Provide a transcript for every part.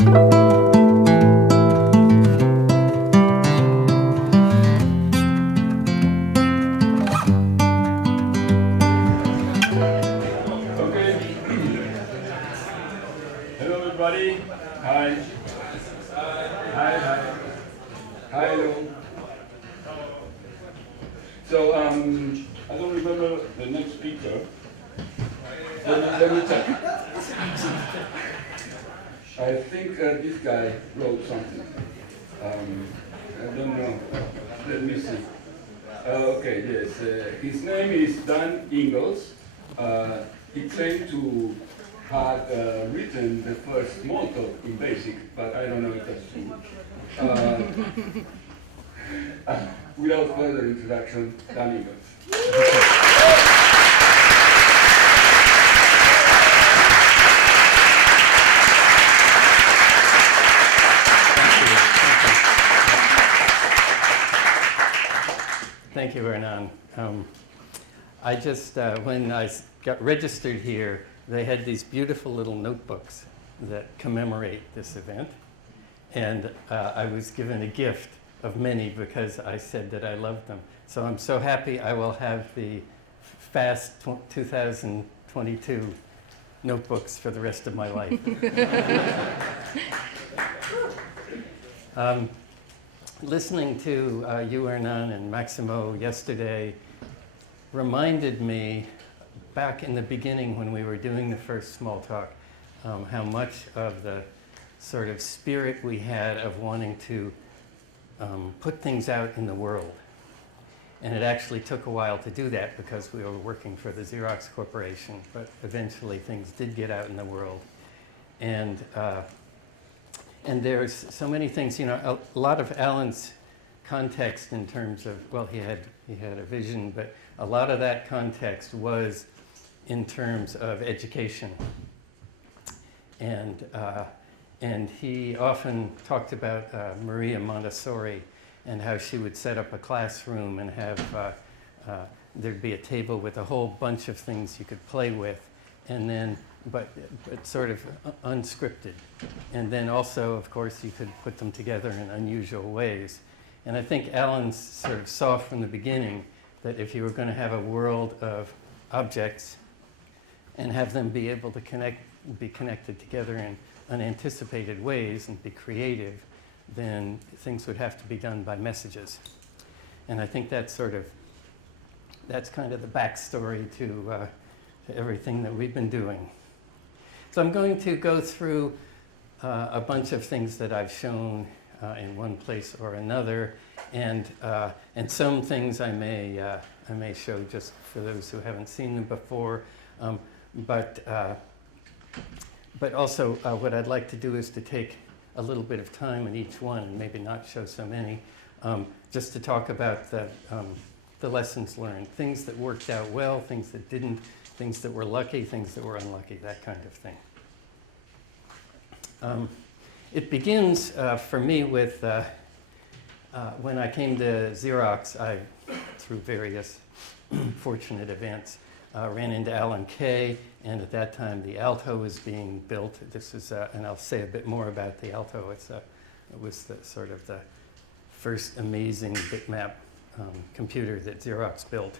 Hello, everybody. Hi. Hi, hi. Hi, hello. So, I don't remember the next speaker. Let me check. I think this guy wrote something. I don't know. Let me see. Okay, yes. His name is Dan Ingalls. He claimed to have written the first Smalltalk in BASIC, but I don't know if that's true. Without further introduction, Dan Ingalls. Thank you, Hernan. I just, when I got registered here, they had these beautiful little notebooks that commemorate this event. And I was given a gift of many because I said that I loved them. So I'm so happy I will have the FAST 2022 notebooks for the rest of my life. Listening to you, Hernan, and Maximo yesterday reminded me back in the beginning when we were doing the first Smalltalk, how much of the sort of spirit we had of wanting to put things out in the world. And it actually took a while to do that because we were working for the Xerox Corporation, but eventually things did get out in the world. And there's so many things, you know, a lot of Alan's context in terms of, well, he had a vision, but a lot of that context was in terms of education. And he often talked about Maria Montessori and how she would set up a classroom and have, there'd be a table with a whole bunch of things you could play with, and then but sort of unscripted. And then also, of course, you could put them together in unusual ways. And I think Alan sort of saw from the beginning that if you were going to have a world of objects and have them be able to be connected together in unanticipated ways and be creative, then things would have to be done by messages. And I think that's kind of the backstory to everything that we've been doing. So I'm going to go through a bunch of things that I've shown in one place or another, and some things I may show just for those who haven't seen them before. But also what I'd like to do is to take a little bit of time in each one, and maybe not show so many, just to talk about the lessons learned, things that worked out well, things that didn't, things that were lucky, things that were unlucky, that kind of thing. It begins for me with when I came to Xerox, through various fortunate events, ran into Alan Kay, and at that time the Alto was being built. This is, and I'll say a bit more about the Alto. It was sort of the first amazing bitmap computer that Xerox built.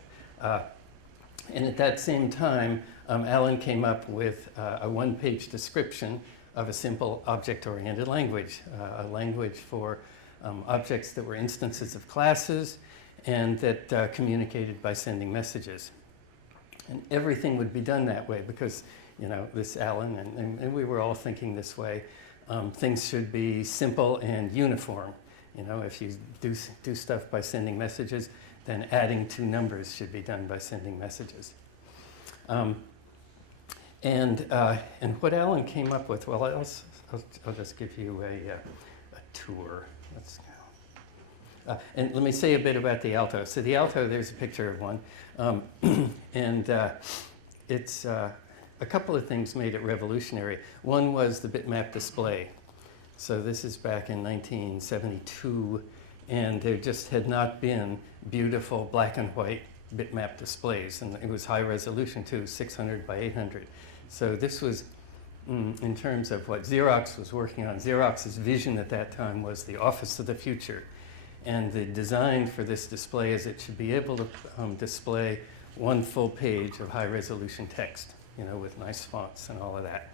And at that same time, Alan came up with a one-page description of a simple object-oriented language, a language for objects that were instances of classes and that communicated by sending messages. And everything would be done that way because, you know, this Alan, and we were all thinking this way, things should be simple and uniform. You know, if you do stuff by sending messages, then adding two numbers should be done by sending messages. And what Alan came up with, well, I'll just give you a tour. Let's go. And let me say a bit about the Alto. So the Alto, there's a picture of one. It's a couple of things made it revolutionary. One was the bitmap display. So this is back in 1972, and there just had not been beautiful black and white bitmap displays, and it was high resolution too, 600 by 800. So this was in terms of what Xerox was working on. Xerox's vision at that time was the office of the future. And the design for this display is it should be able to display one full page of high-resolution text, with nice fonts and all of that.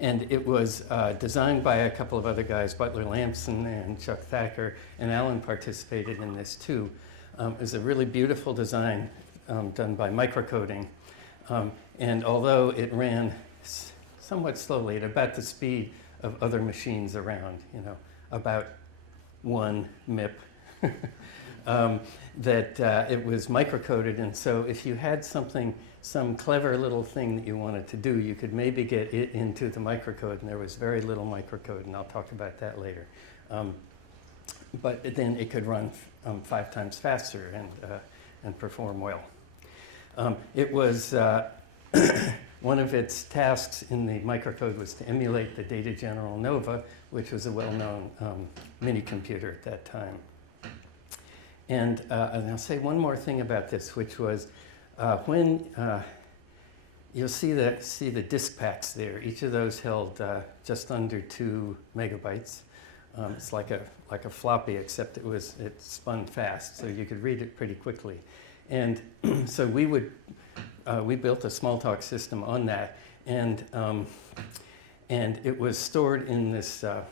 And it was designed by a couple of other guys, Butler Lampson and Chuck Thacker, and Alan participated in this too. It was a really beautiful design done by microcoding. And although it ran somewhat slowly, at about the speed of other machines around, about 1 MIP, that it was microcoded. And so if you had some clever little thing that you wanted to do, you could maybe get it into the microcode, and there was very little microcode, and I'll talk about that later. But then it could run 5 times faster and perform well. It was one of its tasks in the microcode was to emulate the Data General Nova, which was a well-known mini computer at that time. And I'll say one more thing about this, which was when you'll see the disk packs there. Each of those held just under 2 megabytes. It's like a floppy, except it spun fast, so you could read it pretty quickly. And so we built a Smalltalk system on that, and it was stored in this. It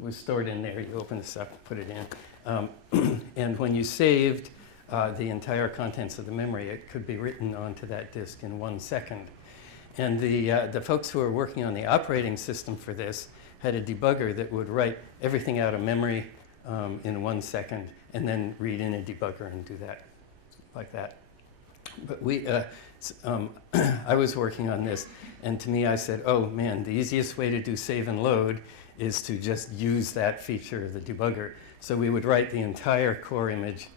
was stored in there. You open this up, put it in, and when you saved the entire contents of the memory, it could be written onto that disk in 1 second. And the folks who were working on the operating system for this had a debugger that would write everything out of memory in 1 second, and then read in a debugger and do that like that. But I was working on this, and to me I said, oh man, the easiest way to do save and load is to just use that feature of the debugger. So we would write the entire core image,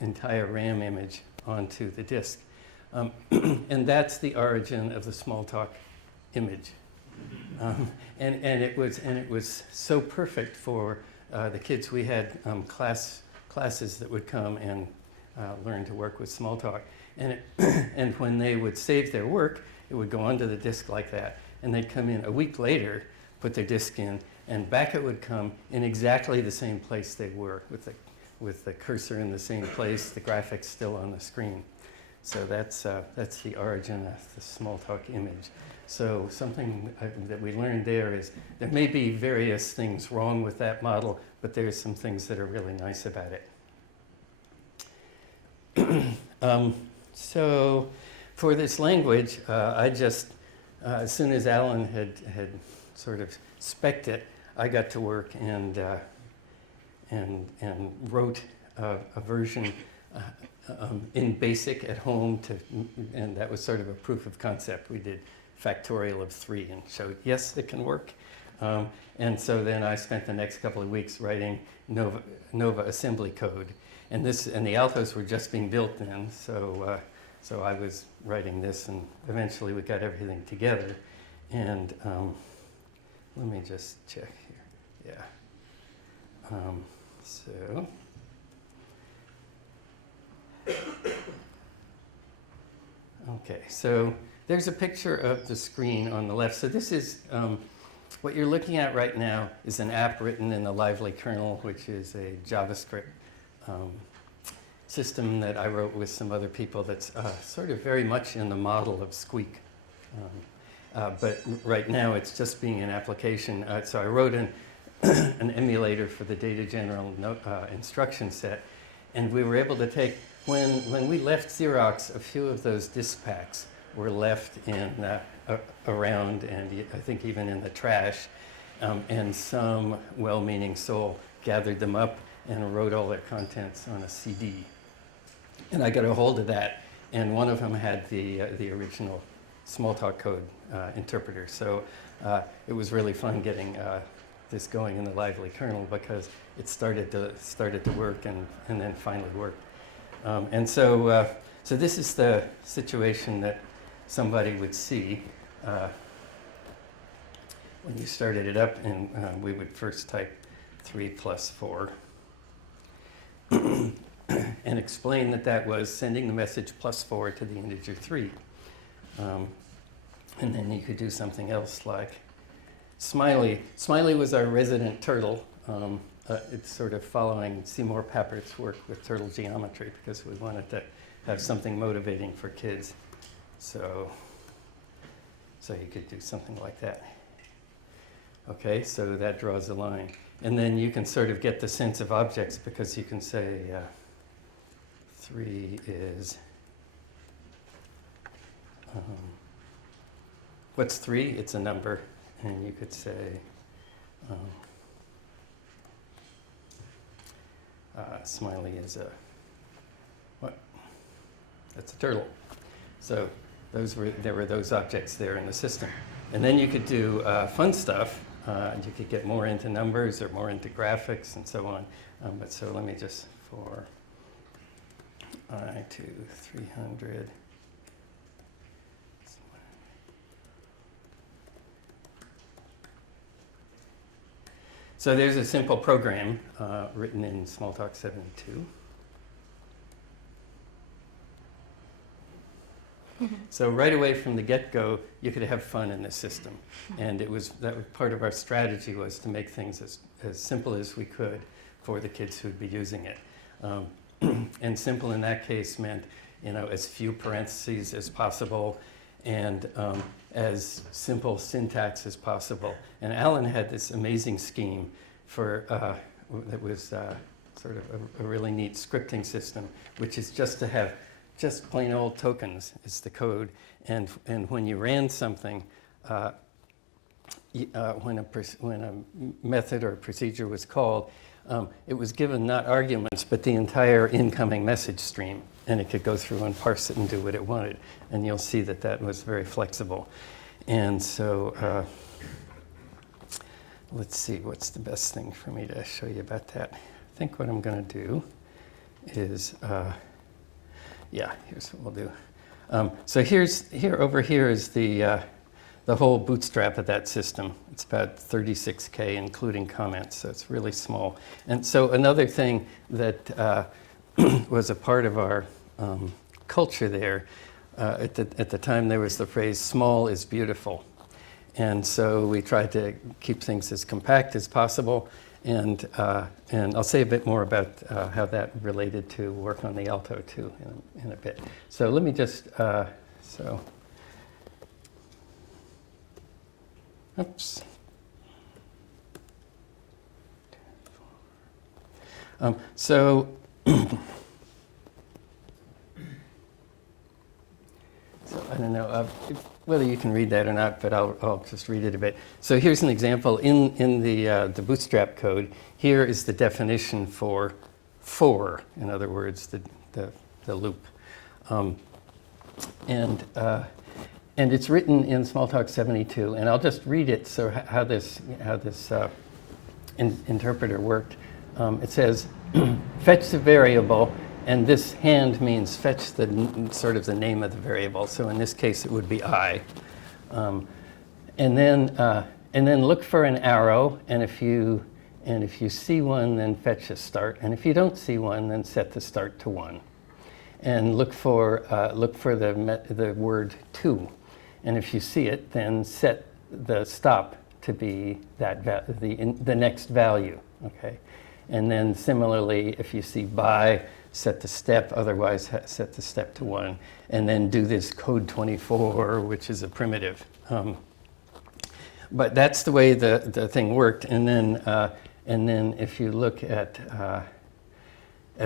entire RAM image onto the disk. And that's the origin of the Smalltalk image. And it was so perfect for the kids. We had classes that would come and learn to work with Smalltalk. And when they would save their work, it would go onto the disk like that. And they'd come in a week later, put their disk in, and back it would come in exactly the same place they were, with the cursor in the same place, the graphics still on the screen. So that's the origin of the Smalltalk image. So something that we learned there is there may be various things wrong with that model, but there's some things that are really nice about it. So for this language, I just, as soon as Alan had sort of spec'd it, I got to work and wrote a version in BASIC at home, and that was sort of a proof of concept. We did factorial of 3 and showed, yes, it can work. And so then I spent the next couple of weeks writing Nova assembly code. And the Altos were just being built then, so I was writing this, and eventually we got everything together. And let me just check here. Yeah. So. Okay, so there's a picture of the screen on the left. So this is, what you're looking at right now is an app written in the Lively kernel, which is a JavaScript system that I wrote with some other people that's sort of very much in the model of Squeak. But right now it's just being an application. So I wrote an emulator for the Data General instruction set, and we were able to take, when we left Xerox, a few of those disk packs were left around, and I think even in the trash, and some well-meaning soul gathered them up and wrote all their contents on a CD. And I got a hold of that, and one of them had the original Smalltalk code interpreter. So it was really fun getting this going in the Lively kernel, because it started to work and then finally worked. And so this is the situation that somebody would see when you started it up, and we would first type 3 plus 4 and explain that was sending the message +4 to the integer 3. And then you could do something else like Smiley. Smiley was our resident turtle. It's sort of following Seymour Papert's work with turtle geometry because we wanted to have something motivating for kids. So you could do something like that. Okay, so that draws a line. And then you can sort of get the sense of objects because you can say 3 is, what's 3? It's a number. And you could say, Smiley is a, what? That's a turtle. So there were those objects there in the system. And then you could do fun stuff. You could get more into numbers or more into graphics and so on. But so let me just, for I to 300. So there's a simple program written in Smalltalk-72. So right away from the get-go, you could have fun in this system. And that was part of our strategy was to make things as simple as we could for the kids who'd be using it. And simple in that case meant, as few parentheses as possible and as simple syntax as possible. And Alan had this amazing scheme for that was sort of a really neat scripting system, which is just to have just plain old tokens is the code. And when you ran something, when a method or a procedure was called, it was given not arguments, but the entire incoming message stream. And it could go through and parse it and do what it wanted. And you'll see that that was very flexible. And so let's see, what's the best thing for me to show you about that? I think what I'm going to do is, here's what we'll do. So over here is the whole bootstrap of that system. It's about 36K, including comments, so it's really small. And so another thing that was a part of our culture there, at the time there was the phrase, small is beautiful. And so we tried to keep things as compact as possible. And I'll say a bit more about how that related to work on the Alto too in a bit. So let me just, oops. So I don't know whether you can read that or not, but I'll just read it a bit. So here's an example in the Bootstrap code. Here is the definition for in other words, the loop, and it's written in Smalltalk-72. And I'll just read it. So how this interpreter worked. It says, fetch the variable. And this hand means fetch the sort of the name of the variable. So in this case, it would be I. And then look for an arrow. And if you see one, then fetch a start. And if you don't see one, then set the start to 1. And look for the word to. And if you see it, then set the stop to be the next value. Okay. And then similarly, if you see by, set the step, otherwise set the step to 1, and then do this code 24, which is a primitive. But that's the way the thing worked. And then if you look at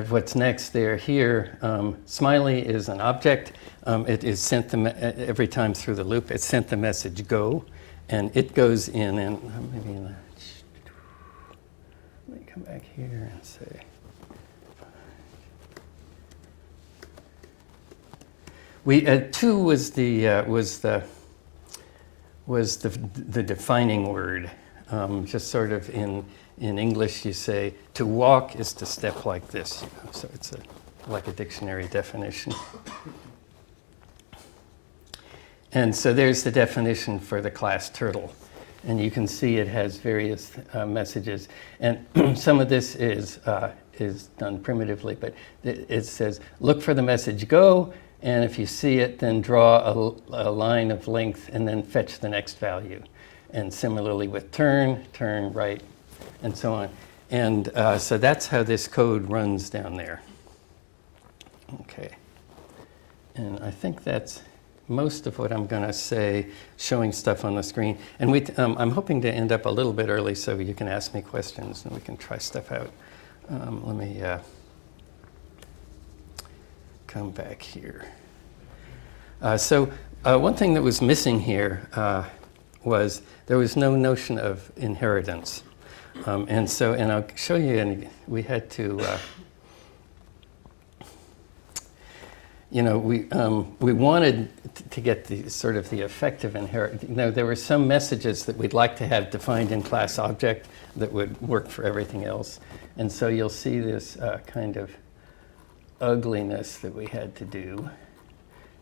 what's next here, Smiley is an object. It is sent every time through the loop. It sent the message go, and it goes in and maybe let me come back here and say. Two was the defining word. Just sort of in English, you say to walk is to step like this. So it's like a dictionary definition. And so there's the definition for the class turtle, and you can see it has various messages. And some of this is done primitively, but it says look for the message go. and if you see it, then draw a line of length and then fetch the next value. And similarly with turn, turn right, and so on. And so that's how this code runs down there. Okay. And I think that's most of what I'm going to say, showing stuff on the screen. And I'm hoping to end up a little bit early so you can ask me questions and we can try stuff out. Let me come back here. So one thing that was missing here was there was no notion of inheritance. And I'll show you, and we had to, we wanted to get the sort of the effective inheritance. There were some messages that we'd like to have defined in class object that would work for everything else. And so you'll see this kind of ugliness that we had to do.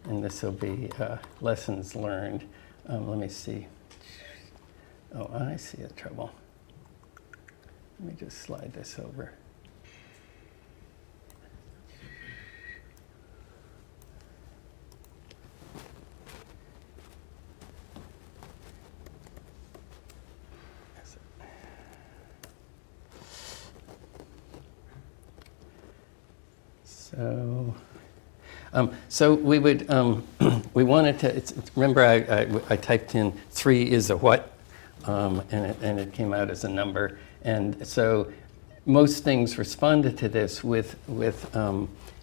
And this will be lessons learned. Let me see. Oh, I see the trouble. Let me just slide this over. So we would, we wanted to, remember I typed in 3 is a what, and it came out as a number. And so most things responded to this with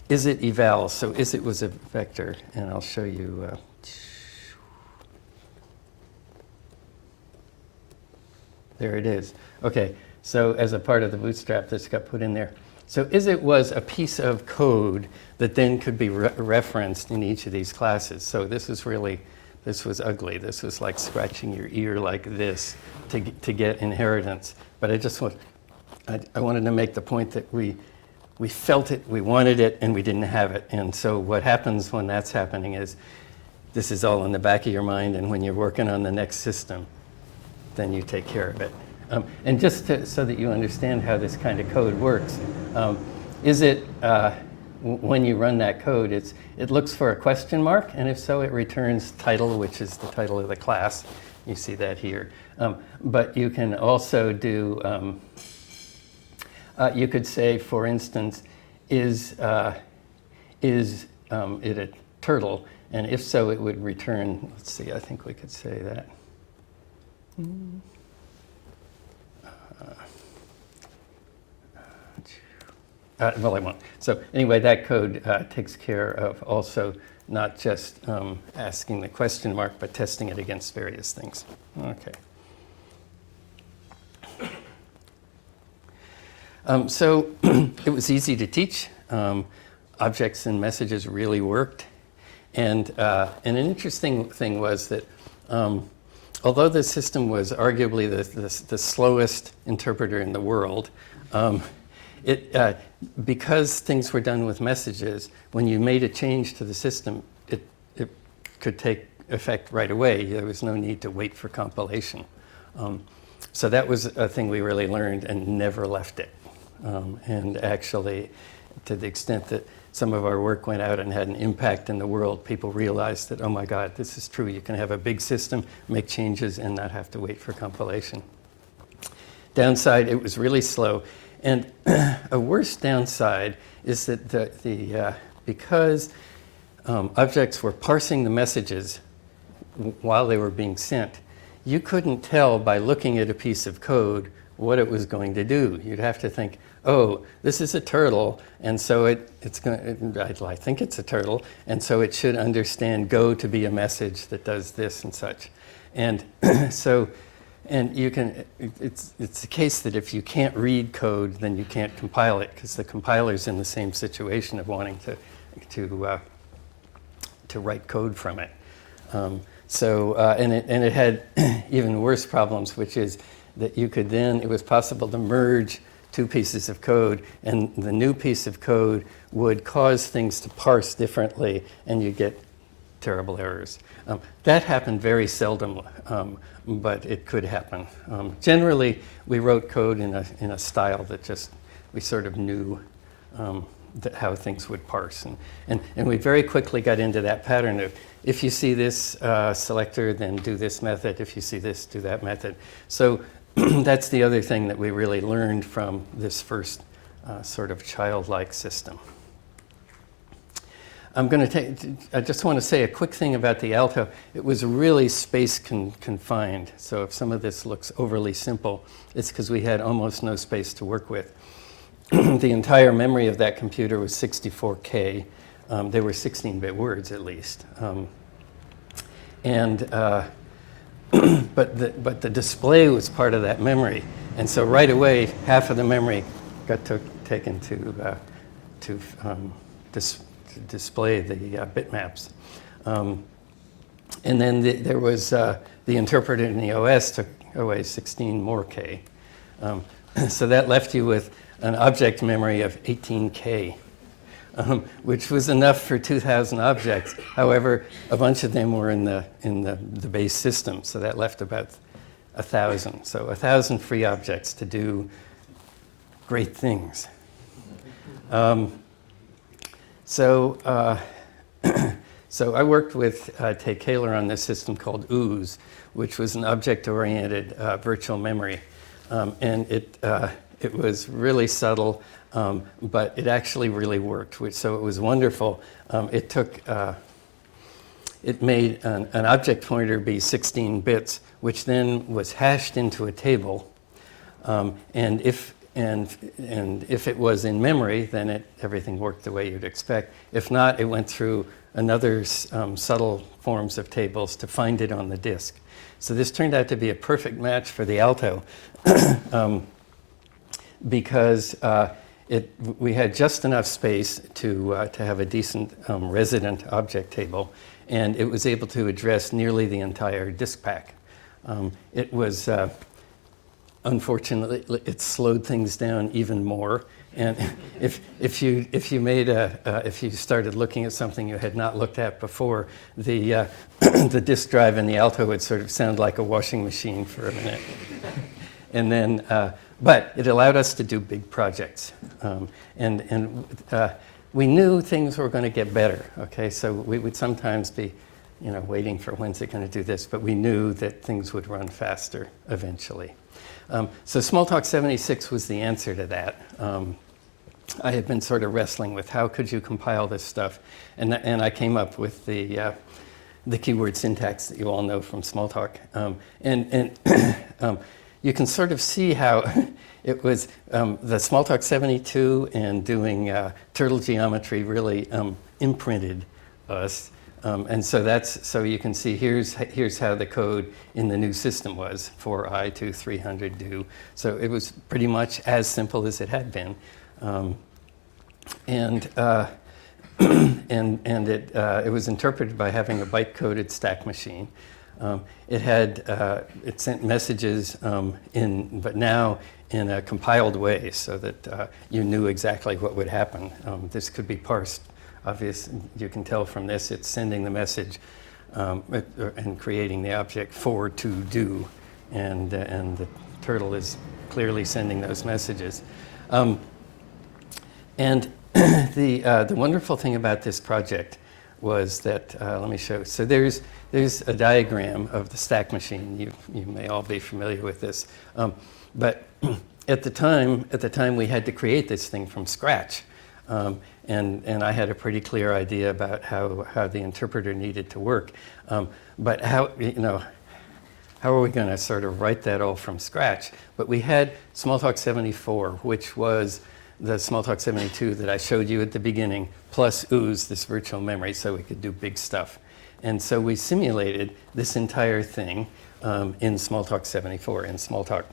is it eval. So is it was a vector, and I'll show you. There it is. Okay, so as a part of the bootstrap, this got put in there. So is it was a piece of code that then could be referenced in each of these classes. So this was ugly. This was like scratching your ear like this to get inheritance. But I wanted to make the point that we felt it, we wanted it, and we didn't have it. And so what happens when that's happening is this is all in the back of your mind, and when you're working on the next system, then you take care of it. And just so that you understand how this kind of code works, is it, when you run that code, it looks for a question mark, and if so, it returns title, which is the title of the class. You see that here. But you can also do, you could say, for instance, is it a turtle? And if so, it would return, let's see, I think we could say that. Well, I won't. So anyway, that code takes care of also not just asking the question mark, but testing it against various things. Okay. So it was easy to teach. Objects and messages really worked. And an interesting thing was that although the system was arguably the slowest interpreter in the world, because things were done with messages, when you made a change to the system, it could take effect right away. There was no need to wait for compilation. So that was a thing we really learned and never left it. And actually, to the extent that some of our work went out and had an impact in the world, people realized that, oh my God, this is true. You can have a big system, make changes, and not have to wait for compilation. Downside, it was really slow. And a worse downside is that because objects were parsing the messages while they were being sent, you couldn't tell by looking at a piece of code what it was going to do. You'd have to think, oh, this is a turtle, and so it's going. I think it's a turtle, and so it should understand go to be a message that does this and such. And so. And you can, it's the case that if you can't read code, then you can't compile it, because the compiler's in the same situation of wanting to write code from it. And it had even worse problems, which is that you could then, it was possible to merge two pieces of code, and the new piece of code would cause things to parse differently, and you get terrible errors. That happened very seldom, but it could happen. Generally, we wrote code in a style that just we sort of knew how things would parse. And we very quickly got into that pattern of, if you see this selector, then do this method. If you see this, do that method. So that's the other thing that we really learned from this first sort of childlike system. I just want to say a quick thing about the Alto. It was really space confined. So if some of this looks overly simple, it's because we had almost no space to work with. The entire memory of that computer was 64K. They were 16-bit words at least. But the display was part of that memory. And so right away, half of the memory got taken to display the bitmaps. And then there was the interpreter in the OS took away 16 more K. So that left you with an object memory of 18K, which was enough for 2,000 objects. However, a bunch of them were in the base system, so that left about 1,000. So 1,000 free objects to do great things. So I worked with Tate Kaler on this system called OOZE, which was an object-oriented virtual memory. And it was really subtle, but it actually really worked. So it was wonderful. It made an object pointer be 16 bits, which then was hashed into a table. And if it was in memory, then everything worked the way you'd expect. If not, it went through another subtle forms of tables to find it on the disk. So this turned out to be a perfect match for the Alto because we had just enough space to have a decent resident object table, and it was able to address nearly the entire disk pack. It was unfortunately, it slowed things down even more. And if you started looking at something you had not looked at before, the the disk drive in the Alto would sort of sound like a washing machine for a minute. And then, but it allowed us to do big projects, and we knew things were going to get better. Okay, so we would sometimes be, waiting for when's it going to do this, but we knew that things would run faster eventually. So Smalltalk-76 was the answer to that. I had been sort of wrestling with how could you compile this stuff, and I came up with the keyword syntax that you all know from Smalltalk. You can sort of see how it was the Smalltalk-72 and doing turtle geometry really imprinted us. And so you can see here's how the code in the new system was for I to 300 do. So it was pretty much as simple as it had been, it was interpreted by having a byte-coded stack machine. It sent messages but now in a compiled way, so that you knew exactly what would happen. This could be parsed. Obviously, you can tell from this, it's sending the message and creating the object for to do, and the turtle is clearly sending those messages. And the wonderful thing about this project was that, let me show. So there's a diagram of the stack machine. You may all be familiar with this, but at the time we had to create this thing from scratch. And I had a pretty clear idea about how the interpreter needed to work. But how are we going to sort of write that all from scratch? But we had Smalltalk-74, which was the Smalltalk-72 that I showed you at the beginning, plus OOZE, this virtual memory, so we could do big stuff. And so we simulated this entire thing in Smalltalk-74, in Smalltalk.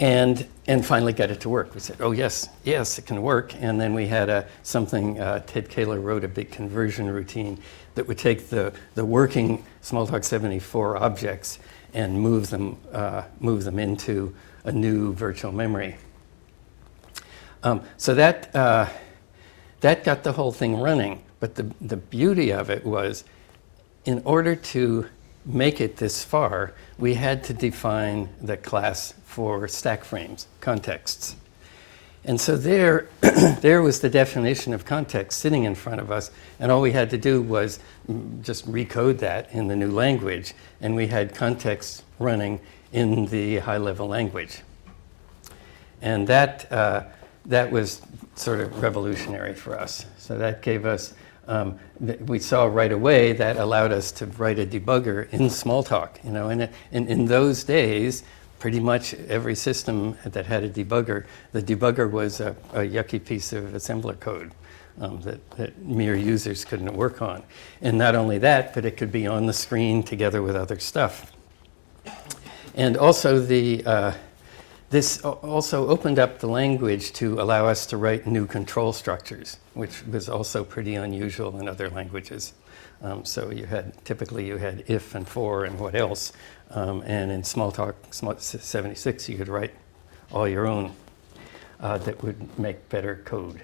And finally got it to work. We said, oh, yes, it can work. And then we had Ted Kaler wrote a big conversion routine that would take the working Smalltalk-74 objects and move them into a new virtual memory. So that got the whole thing running. But the beauty of it was, in order to make it this far, we had to define the class for stack frames, contexts. And so there, there was the definition of context sitting in front of us, and all we had to do was just recode that in the new language, and we had context running in the high-level language. And that was sort of revolutionary for us. So that gave us, we saw right away that allowed us to write a debugger in Smalltalk. You know, and in those days, pretty much every system that had a debugger, the debugger was a yucky piece of assembler code that mere users couldn't work on. And not only that, but it could be on the screen together with other stuff. And also this also opened up the language to allow us to write new control structures, which was also pretty unusual in other languages. So typically you had if and for and what else. And in Smalltalk-76, you could write all your own that would make better code.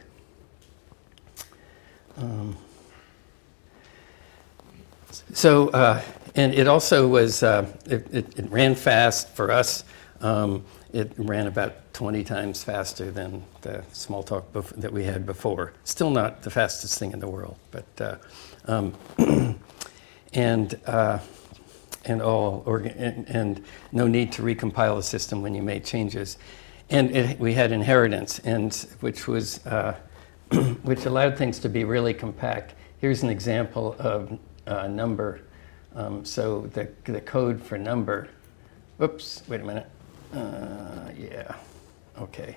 And it also was, it ran fast for us. It ran about 20 times faster than the Smalltalk that we had before. Still not the fastest thing in the world, but and no need to recompile the system when you made changes. And we had inheritance, which was which allowed things to be really compact. Here's an example of number. So the code for number. Whoops! Wait a minute. Yeah. Okay.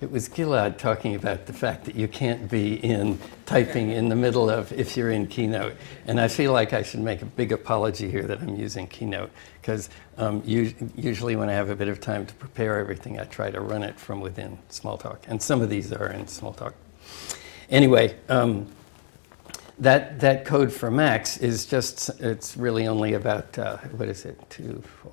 It was Gilad talking about the fact that you can't be typing in the middle of if you're in Keynote. And I feel like I should make a big apology here that I'm using Keynote, because usually when I have a bit of time to prepare everything, I try to run it from within Smalltalk. And some of these are in Smalltalk. Anyway, that code for Max is it's really only about, what is it, 2, 4.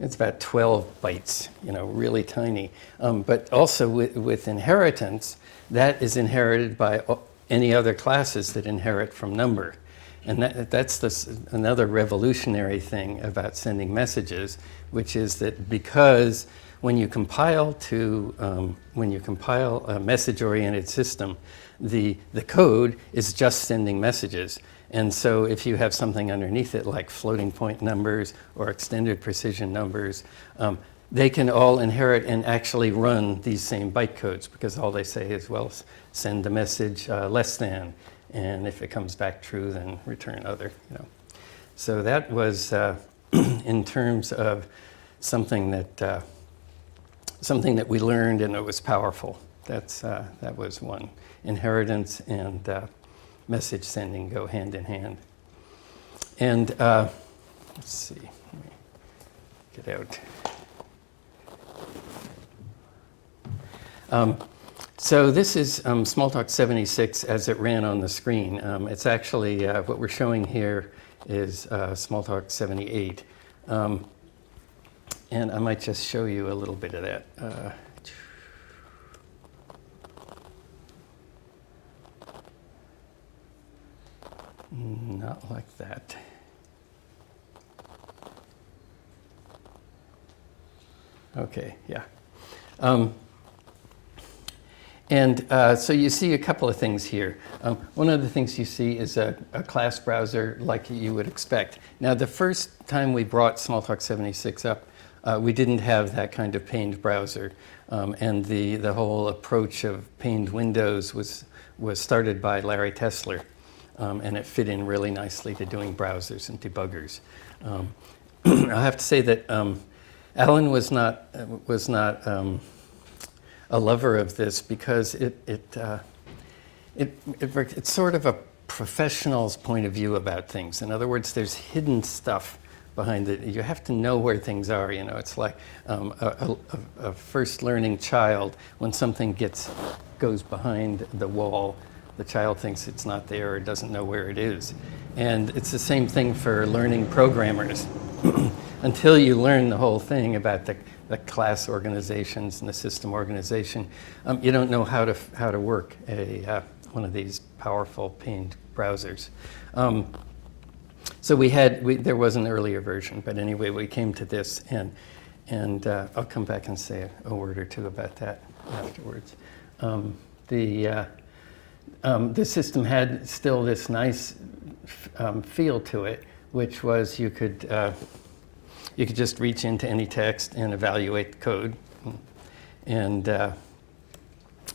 It's about 12 bytes, really tiny. But also with inheritance, that is inherited by any other classes that inherit from number. And that's another revolutionary thing about sending messages, which is that because when you compile a message-oriented system, the code is just sending messages. And so if you have something underneath it, like floating point numbers or extended precision numbers, they can all inherit and actually run these same byte codes, because all they say is, well, send the message less than, and if it comes back true, then return other. So that was, in terms of something that we learned and it was powerful. That was one. Inheritance and message sending go hand in hand. And let's see, let me get out. So this is Smalltalk-76 as it ran on the screen. It's actually, what we're showing here is Smalltalk-78. And I might just show you a little bit of that. Not like that. Okay, yeah. So you see a couple of things here. One of the things you see is a class browser like you would expect. Now, the first time we brought Smalltalk-76 up, we didn't have that kind of paned browser. And the whole approach of paned windows was started by Larry Tesler. And it fit in really nicely to doing browsers and debuggers. I have to say that Alan was not a lover of this, because it's sort of a professional's point of view about things. In other words, there's hidden stuff behind it. You have to know where things are. It's like a first learning child. When something goes behind the wall, the child thinks it's not there or doesn't know where it is. And it's the same thing for learning programmers. Until you learn the whole thing about the class organizations and the system organization, you don't know how to work one of these powerful paned browsers. So there was an earlier version, but anyway, we came to this, and And I'll come back and say a word or two about that afterwards. The system had still this nice feel to it, which was you could just reach into any text and evaluate the code, and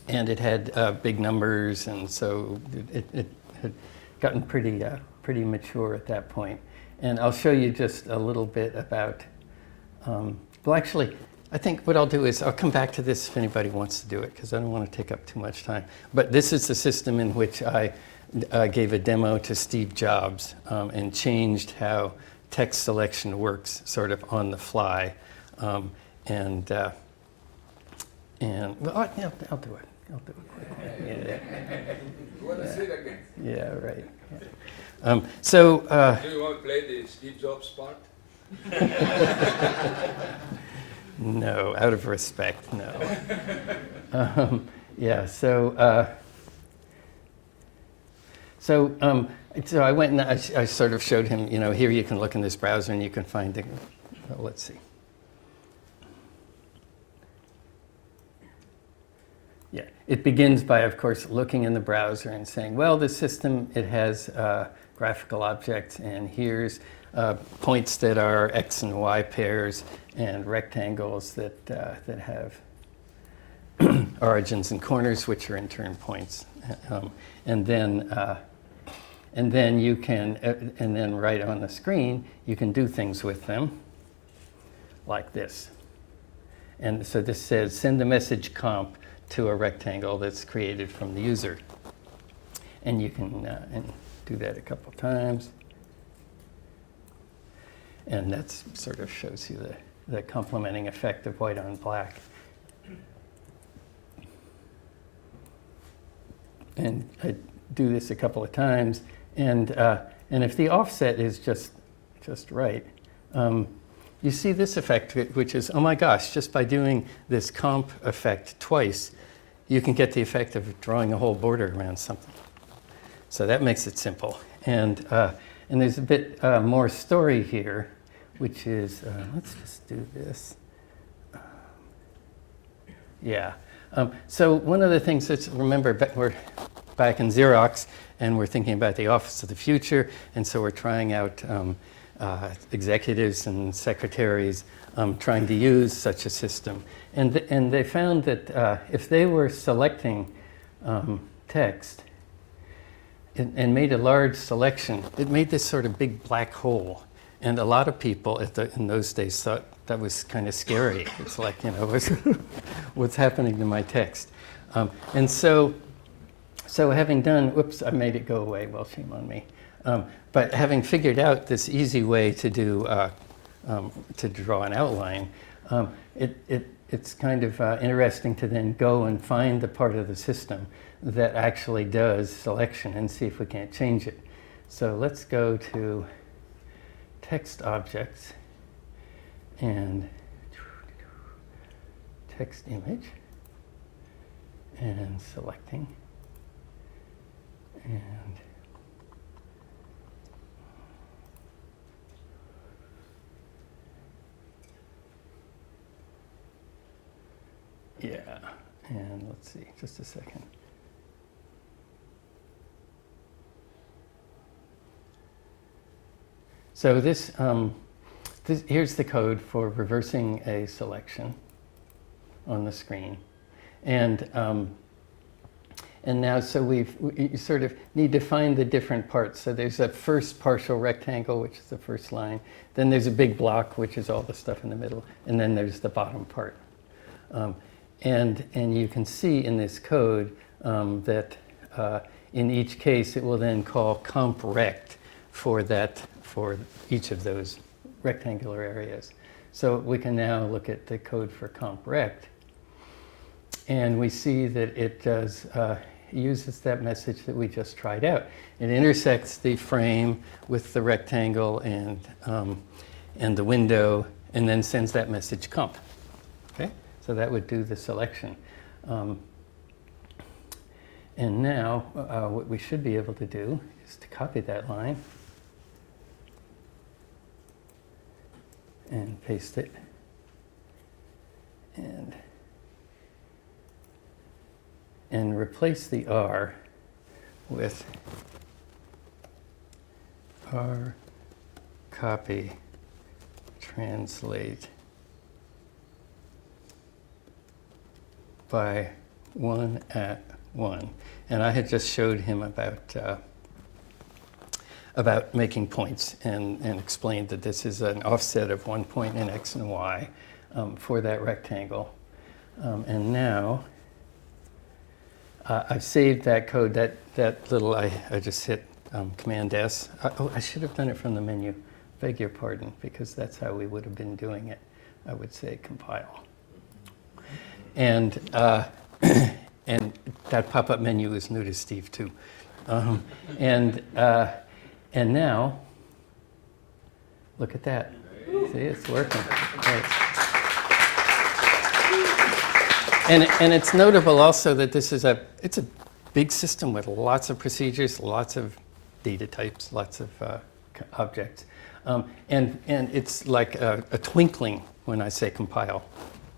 it had big numbers, and so it had gotten pretty mature at that point. And I'll show you just a little bit about. Well, actually, I think what I'll do is I'll come back to this if anybody wants to do it, because I don't want to take up too much time. But this is the system in which I gave a demo to Steve Jobs and changed how text selection works sort of on the fly. Well, yeah, I'll do it. I'll do it quickly. Yeah. You want to say it again? Yeah, right. Yeah. Do you want to play the Steve Jobs part? No, out of respect, no. Yeah, so I went and I sort of showed him, here you can look in this browser and you can find the, well, let's see. Yeah, it begins by, of course, looking in the browser and saying, well, this system, it has graphical objects, and here's points that are X and Y pairs, and rectangles that have origins and corners, which are in turn points, and then you can, and then right on the screen, you can do things with them, like this. And so this says, send the message comp to a rectangle that's created from the user, and you can and do that a couple times, and that sort of shows you the complementing effect of white on black. And I do this a couple of times, and if the offset is just right, you see this effect, which is, oh my gosh, just by doing this comp effect twice, you can get the effect of drawing a whole border around something. So that makes it simple. And there's a bit more story here, which is, let's just do this. Yeah. So one of the things that's, remember, we're back in Xerox, and we're thinking about the office of the future, and so we're trying out executives and secretaries trying to use such a system. And they found that if they were selecting text and made a large selection, it made this sort of big black hole. And a lot of people in those days thought that was kind of scary. It's like, what's happening to my text? And so having done, whoops, I made it go away. Well, shame on me. But having figured out this easy way to do to draw an outline, it's kind of interesting to then go and find the part of the system that actually does selection and see if we can't change it. So let's go to text objects and text image and selecting, and yeah, and let's see, just a second. So this, here's the code for reversing a selection on the screen. And now, so we sort of need to find the different parts. So there's a first partial rectangle, which is the first line. Then there's a big block, which is all the stuff in the middle. And then there's the bottom part. And you can see in this code that in each case, it will then call comp rect for each of those rectangular areas. So we can now look at the code for comp rect, and we see that it does uses that message that we just tried out. It intersects the frame with the rectangle and the window, and then sends that message comp. Okay, so that would do the selection. And now what we should be able to do is to copy that line and paste it and replace the R with R copy translate by 1 at 1. And I had just showed him about making points and explained that this is an offset of 1 point in X and Y for that rectangle. And now I've saved that code, that little, I just hit Command S. Oh, I should have done it from the menu. Beg your pardon, because that's how we would have been doing it. I would say compile. And and that pop-up menu is new to Steve too. And now, look at that. See, it's working. Right. And it's notable also that this is it's a big system with lots of procedures, lots of data types, lots of objects. And it's like a twinkling when I say compile.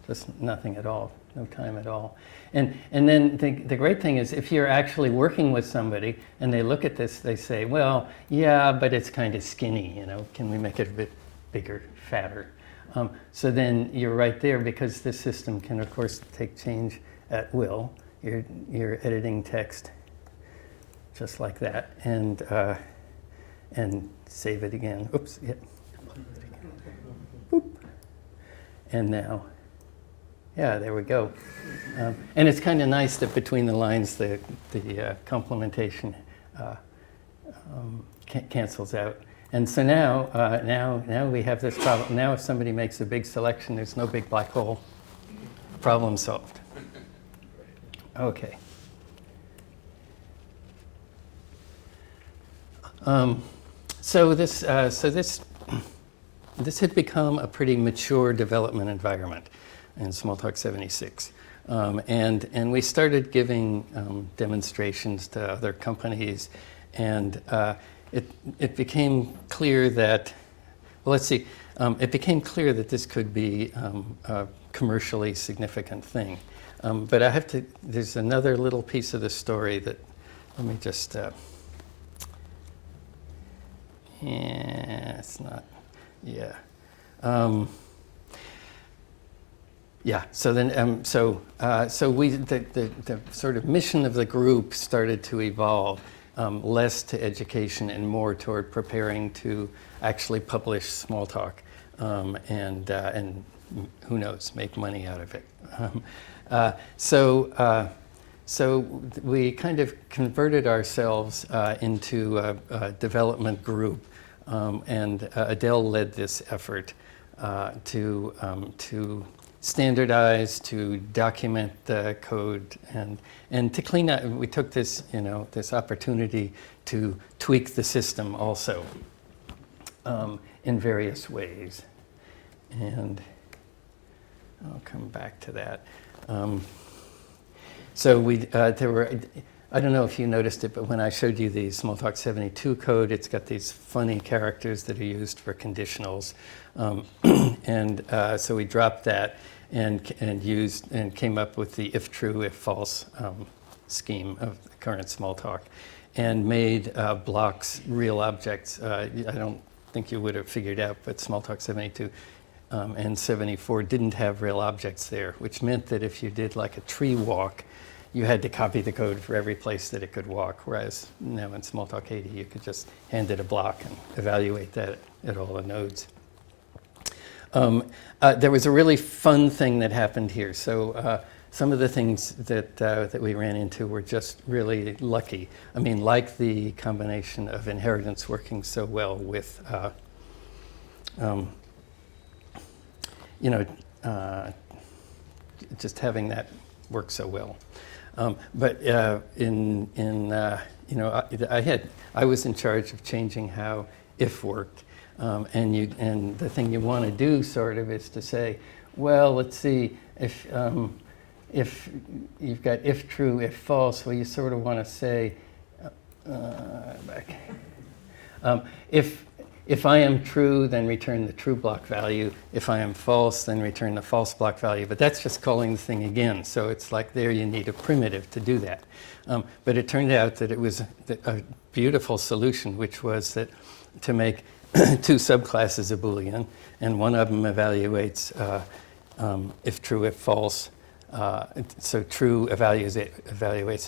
Just nothing at all, no time at all. And then the great thing is if you're actually working with somebody and they look at this, they say, well, yeah, but it's kind of skinny, you know, can we make it a bit bigger, fatter? So then you're right there because this system can, of course, take change at will. You're editing text just like that and save it again. Oops, yeah. Boop. And now, yeah, there we go. And it's kind of nice that between the lines the complementation cancels out. And so now we have this problem. Now if somebody makes a big selection, there's no big black hole. Problem solved. Okay. So this had become a pretty mature development environment in Smalltalk-76. And we started giving demonstrations to other companies, and it became clear that, well, let's see, it became clear that this could be a commercially significant thing. But I have to, there's another little piece of the story that, let me just, yeah, it's not, yeah. Yeah, so then, so we, the sort of mission of the group started to evolve, less to education and more toward preparing to actually publish Smalltalk, and who knows, make money out of it. So we kind of converted ourselves into a development group, and Adele led this effort to standardize, to document the code, and to clean up. We took this, this opportunity to tweak the system also in various ways. And I'll come back to that. So there were, I don't know if you noticed it, but when I showed you the Smalltalk-72 code, it's got these funny characters that are used for conditionals. So we dropped that and came up with the if true, if false scheme of the current Smalltalk, and made blocks real objects. I don't think you would have figured out, but Smalltalk-72 and 74 didn't have real objects there, which meant that if you did like a tree walk, you had to copy the code for every place that it could walk, whereas now in Smalltalk-80 you could just hand it a block and evaluate that at all the nodes. There was a really fun thing that happened here. So some of the things that we ran into were just really lucky. I mean, like the combination of inheritance working so well with, just having that work so well. But I was in charge of changing how if worked. And the thing you want to do sort of is to say, well, let's see, if you've got if true, if false, well, you sort of want to say, if if I am true, then return the true block value. If I am false, then return the false block value. But that's just calling the thing again. So it's like there you need a primitive to do that. But it turned out that it was a beautiful solution, which was that to make two subclasses of Boolean, and one of them evaluates if true, if false. So true evaluates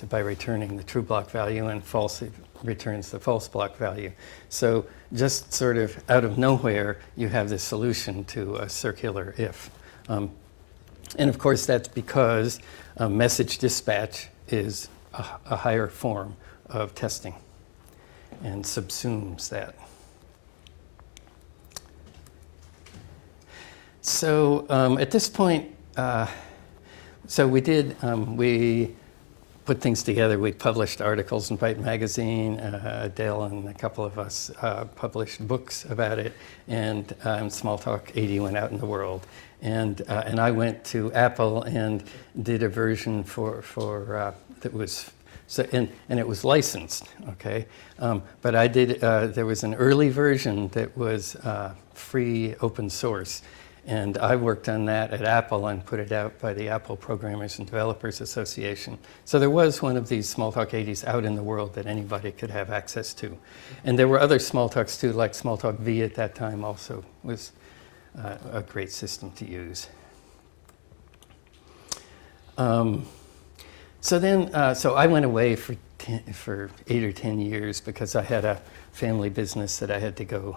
it by returning the true block value, and false returns the false block value. So just sort of out of nowhere, you have this solution to a circular if. And of course, that's because message dispatch is a higher form of testing and subsumes that. So at this point, so we put things together. We published articles in Byte Magazine. Dale and a couple of us published books about it, and Smalltalk-80 went out in the world. And I went to Apple and did a version for that was so, and it was licensed, okay. But I did. There was an early version that was free, open source. And I worked on that at Apple and put it out by the Apple Programmers and Developers Association. So there was one of these Smalltalk-80s out in the world that anybody could have access to. And there were other Smalltalks too, like Smalltalk-V at that time also was a great system to use. So I went away for 8 or 10 years because I had a family business that I had to go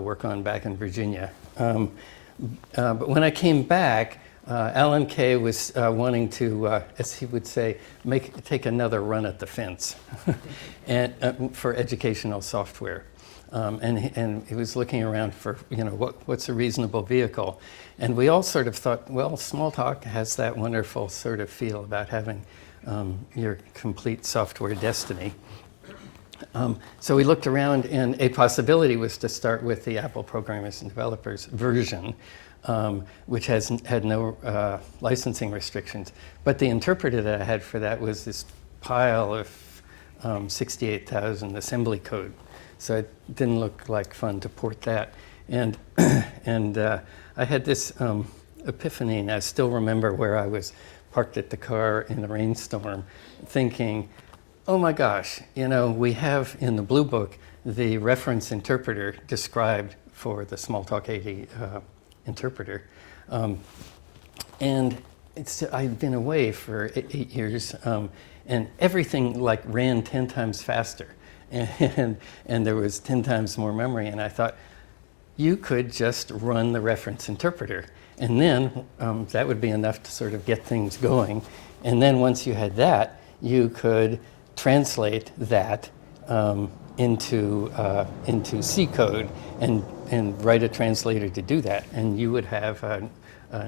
work on back in Virginia. But when I came back, Alan Kay was wanting to, as he would say, take another run at the fence and, for educational software. And he was looking around for, what's a reasonable vehicle? And we all sort of thought, well, Smalltalk has that wonderful sort of feel about having your complete software destiny. So we looked around, and a possibility was to start with the Apple Programmers and Developers version, which had no licensing restrictions. But the interpreter that I had for that was this pile of 68,000 assembly code. So it didn't look like fun to port that. And I had this epiphany, and I still remember where I was parked at the car in the rainstorm thinking, oh my gosh, we have in the Blue Book the reference interpreter described for the Smalltalk-80 interpreter. And I'd been away for 8 years, and everything ran 10 times faster. And there was 10 times more memory. And I thought, you could just run the reference interpreter. And then that would be enough to sort of get things going. And then once you had that, you could translate that into C code and write a translator to do that, and you would have an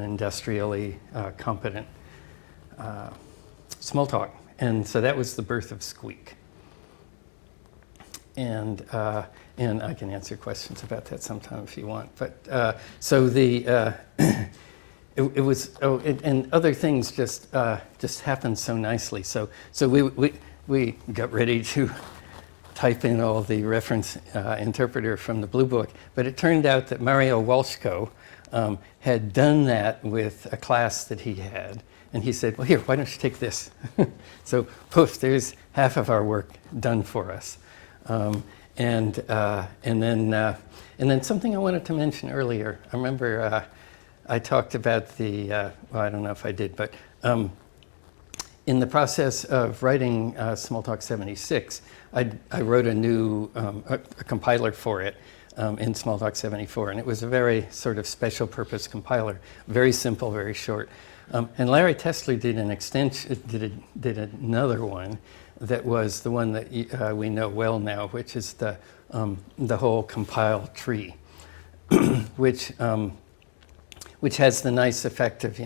industrially competent Smalltalk. And so that was the birth of Squeak. And I can answer questions about that sometime if you want. But so the it was and other things just happened so nicely. So we got ready to type in all the reference interpreter from the Blue Book, but it turned out that Mario Walshko had done that with a class that he had, and he said, well, here, why don't you take this? So poof, there's half of our work done for us. And then something I wanted to mention earlier. I remember I talked about well, I don't know if I did, but in the process of writing Smalltalk-76, I wrote a new a compiler for it in Smalltalk-74, and it was a very sort of special purpose compiler, very simple, very short. And Larry Tesler did an extension, did another one that was the one that we know well now, which is the whole compile tree, which has the nice effect of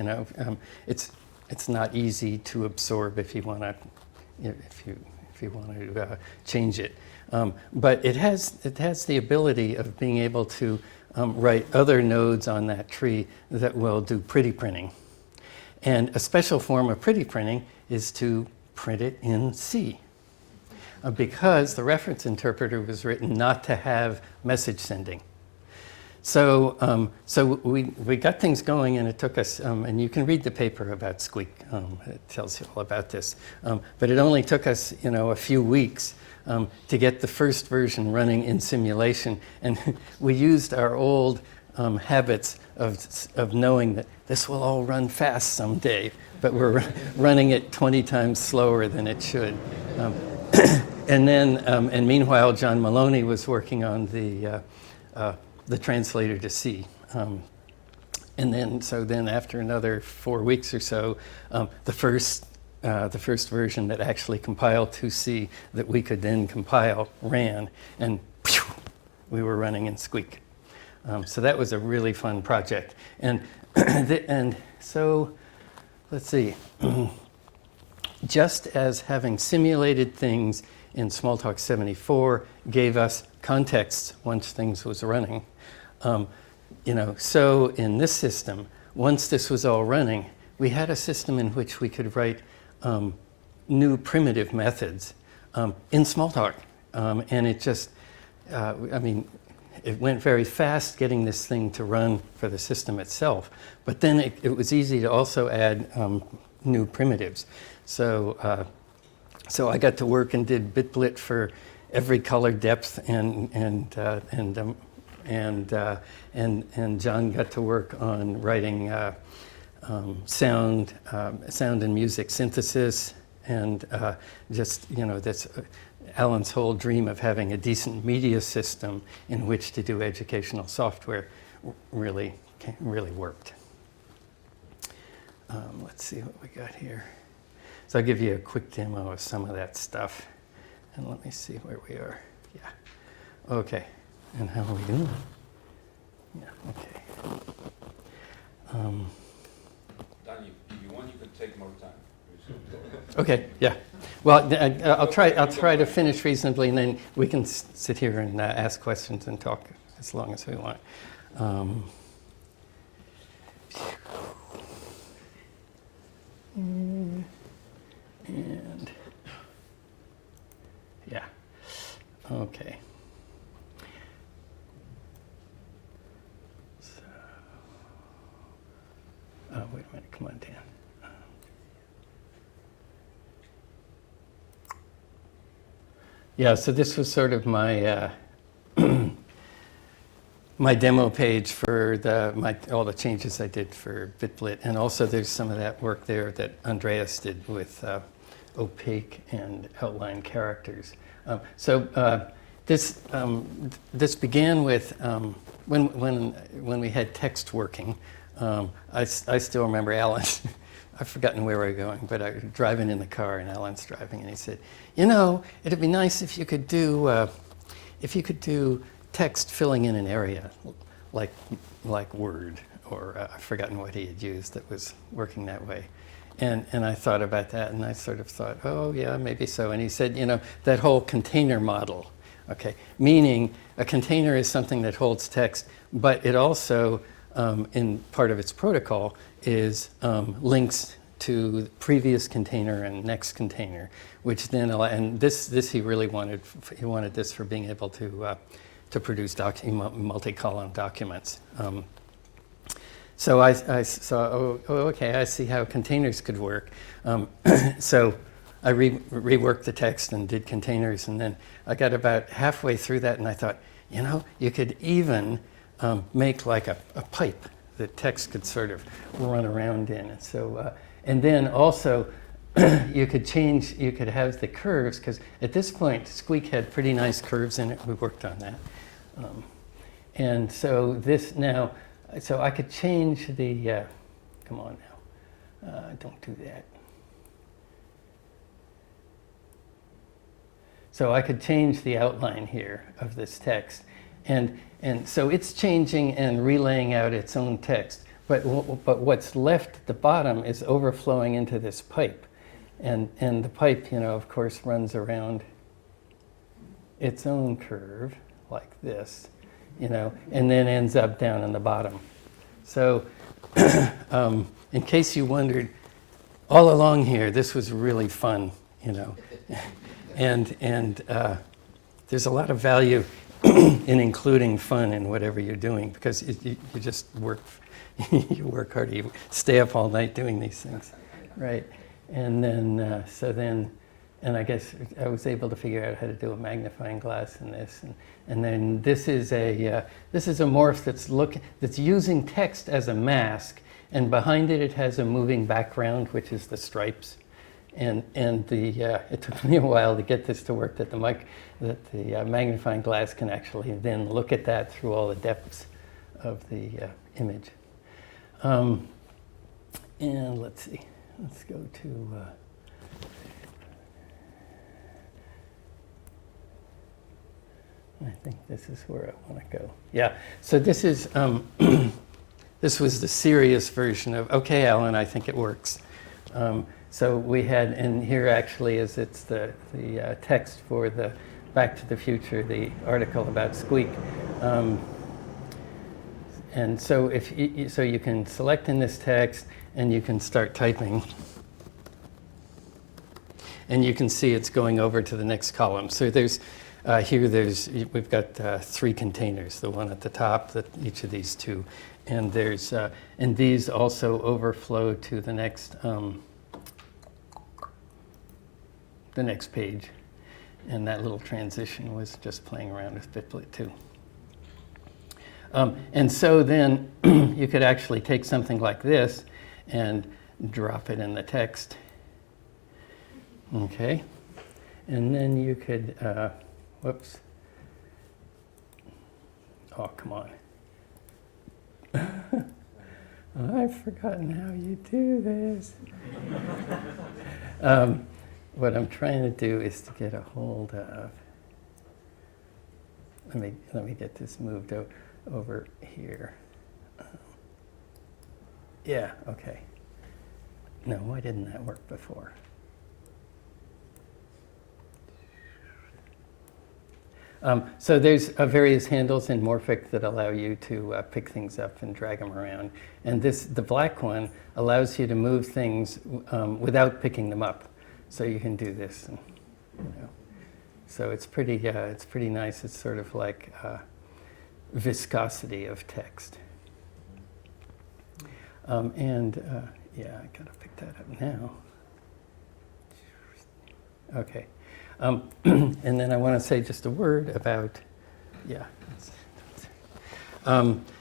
it's not easy to absorb if you want to change it, but it has the ability of being able to write other nodes on that tree that will do pretty printing, and a special form of pretty printing is to print it in C. because the reference interpreter was written not to have message sending. So, we got things going, and it took us, and you can read the paper about Squeak. It tells you all about this. But it only took us, a few weeks to get the first version running in simulation. And we used our old habits of knowing that this will all run fast someday, but we're running it 20 times slower than it should. And then, and meanwhile, John Maloney was working on the translator to C. And then after another 4 weeks or so, the first version that actually compiled to C that we could then compile ran, and phew, we were running in Squeak. So that was a really fun project. And, and so, let's see. Just as having simulated things in Smalltalk-74 gave us context once things was running, so in this system, once this was all running, we had a system in which we could write new primitive methods in Smalltalk. And it just, it went very fast getting this thing to run for the system itself. But then it was easy to also add new primitives. So I got to work and did bitblit for every color depth, and John got to work on writing sound and music synthesis, and that's Alan's whole dream of having a decent media system in which to do educational software really worked. Let's see what we got here. So I'll give you a quick demo of some of that stuff, and let me see where we are. Yeah. Okay. And how are we doing? Yeah. Okay. Dan, if you want, you can take more time. Okay. Yeah. Well, I'll try to finish reasonably, and then we can sit here and ask questions and talk as long as we want. And yeah, okay. So, wait a minute, come on, Dan. Yeah, so this was sort of my my demo page for all the changes I did for bitblit, and also there's some of that work there that Andreas did with opaque and outline characters. This began with when we had text working. I still remember Alan. I've forgotten where we were going, but I was driving in the car, and Alan's driving, and he said, it'd be nice if you could do text filling in an area, like Word, or I've forgotten what he had used that was working that way. And I thought about that, and I sort of thought, oh yeah, maybe so. And he said, that whole container model, okay, meaning a container is something that holds text, but it also, in part of its protocol, is links to the previous container and next container, which then, and this he really wanted. He wanted this for being able to produce multi-column documents. So I saw, okay, I see how containers could work. So I reworked the text and did containers, and then I got about halfway through that, and I thought, you could even make like a pipe that text could sort of run around in. And so, and then also, you could have the curves, because at this point, Squeak had pretty nice curves in it. We worked on that. And so so I could change the, come on now, don't do that. So I could change the outline here of this text. And so it's changing and relaying out its own text. But what's left at the bottom is overflowing into this pipe. And the pipe, of course, runs around its own curve, like this, and then ends up down in the bottom. So in case you wondered, all along here, this was really fun, And there's a lot of value in including fun in whatever you're doing, because you just work, you work hard, you stay up all night doing these things, right? And then, and I guess I was able to figure out how to do a magnifying glass in this, and then this is a morph that's using text as a mask, and behind it has a moving background, which is the stripes. And it took me a while to get this to work, that the magnifying glass can actually then look at that through all the depths of the image. And let's see, let's go to, I think this is where I want to go. Yeah, so this is, this was the serious version of, okay, Alan, I think it works. So we had, and here actually is, it's the text for the Back to the Future, the article about Squeak. And so so you can select in this text, and you can start typing. And you can see it's going over to the next column. So there's, we've got 3 containers, the one at the top, each of these 2. And there's, and these also overflow to the next page. And that little transition was just playing around with Bitblit too. And so then you could actually take something like this and drop it in the text. Okay. And then you could, whoops. Oh, come on. I've forgotten how you do this. What I'm trying to do is to get a hold of, let me get this moved over here. Yeah, okay. No, why didn't that work before? So there's various handles in Morphic that allow you to pick things up and drag them around. And the black one allows you to move things without picking them up. So you can do this, and, so it's pretty nice. It's sort of like viscosity of text. Yeah, I gotta pick that up now. Okay, and then I want to say just a word about,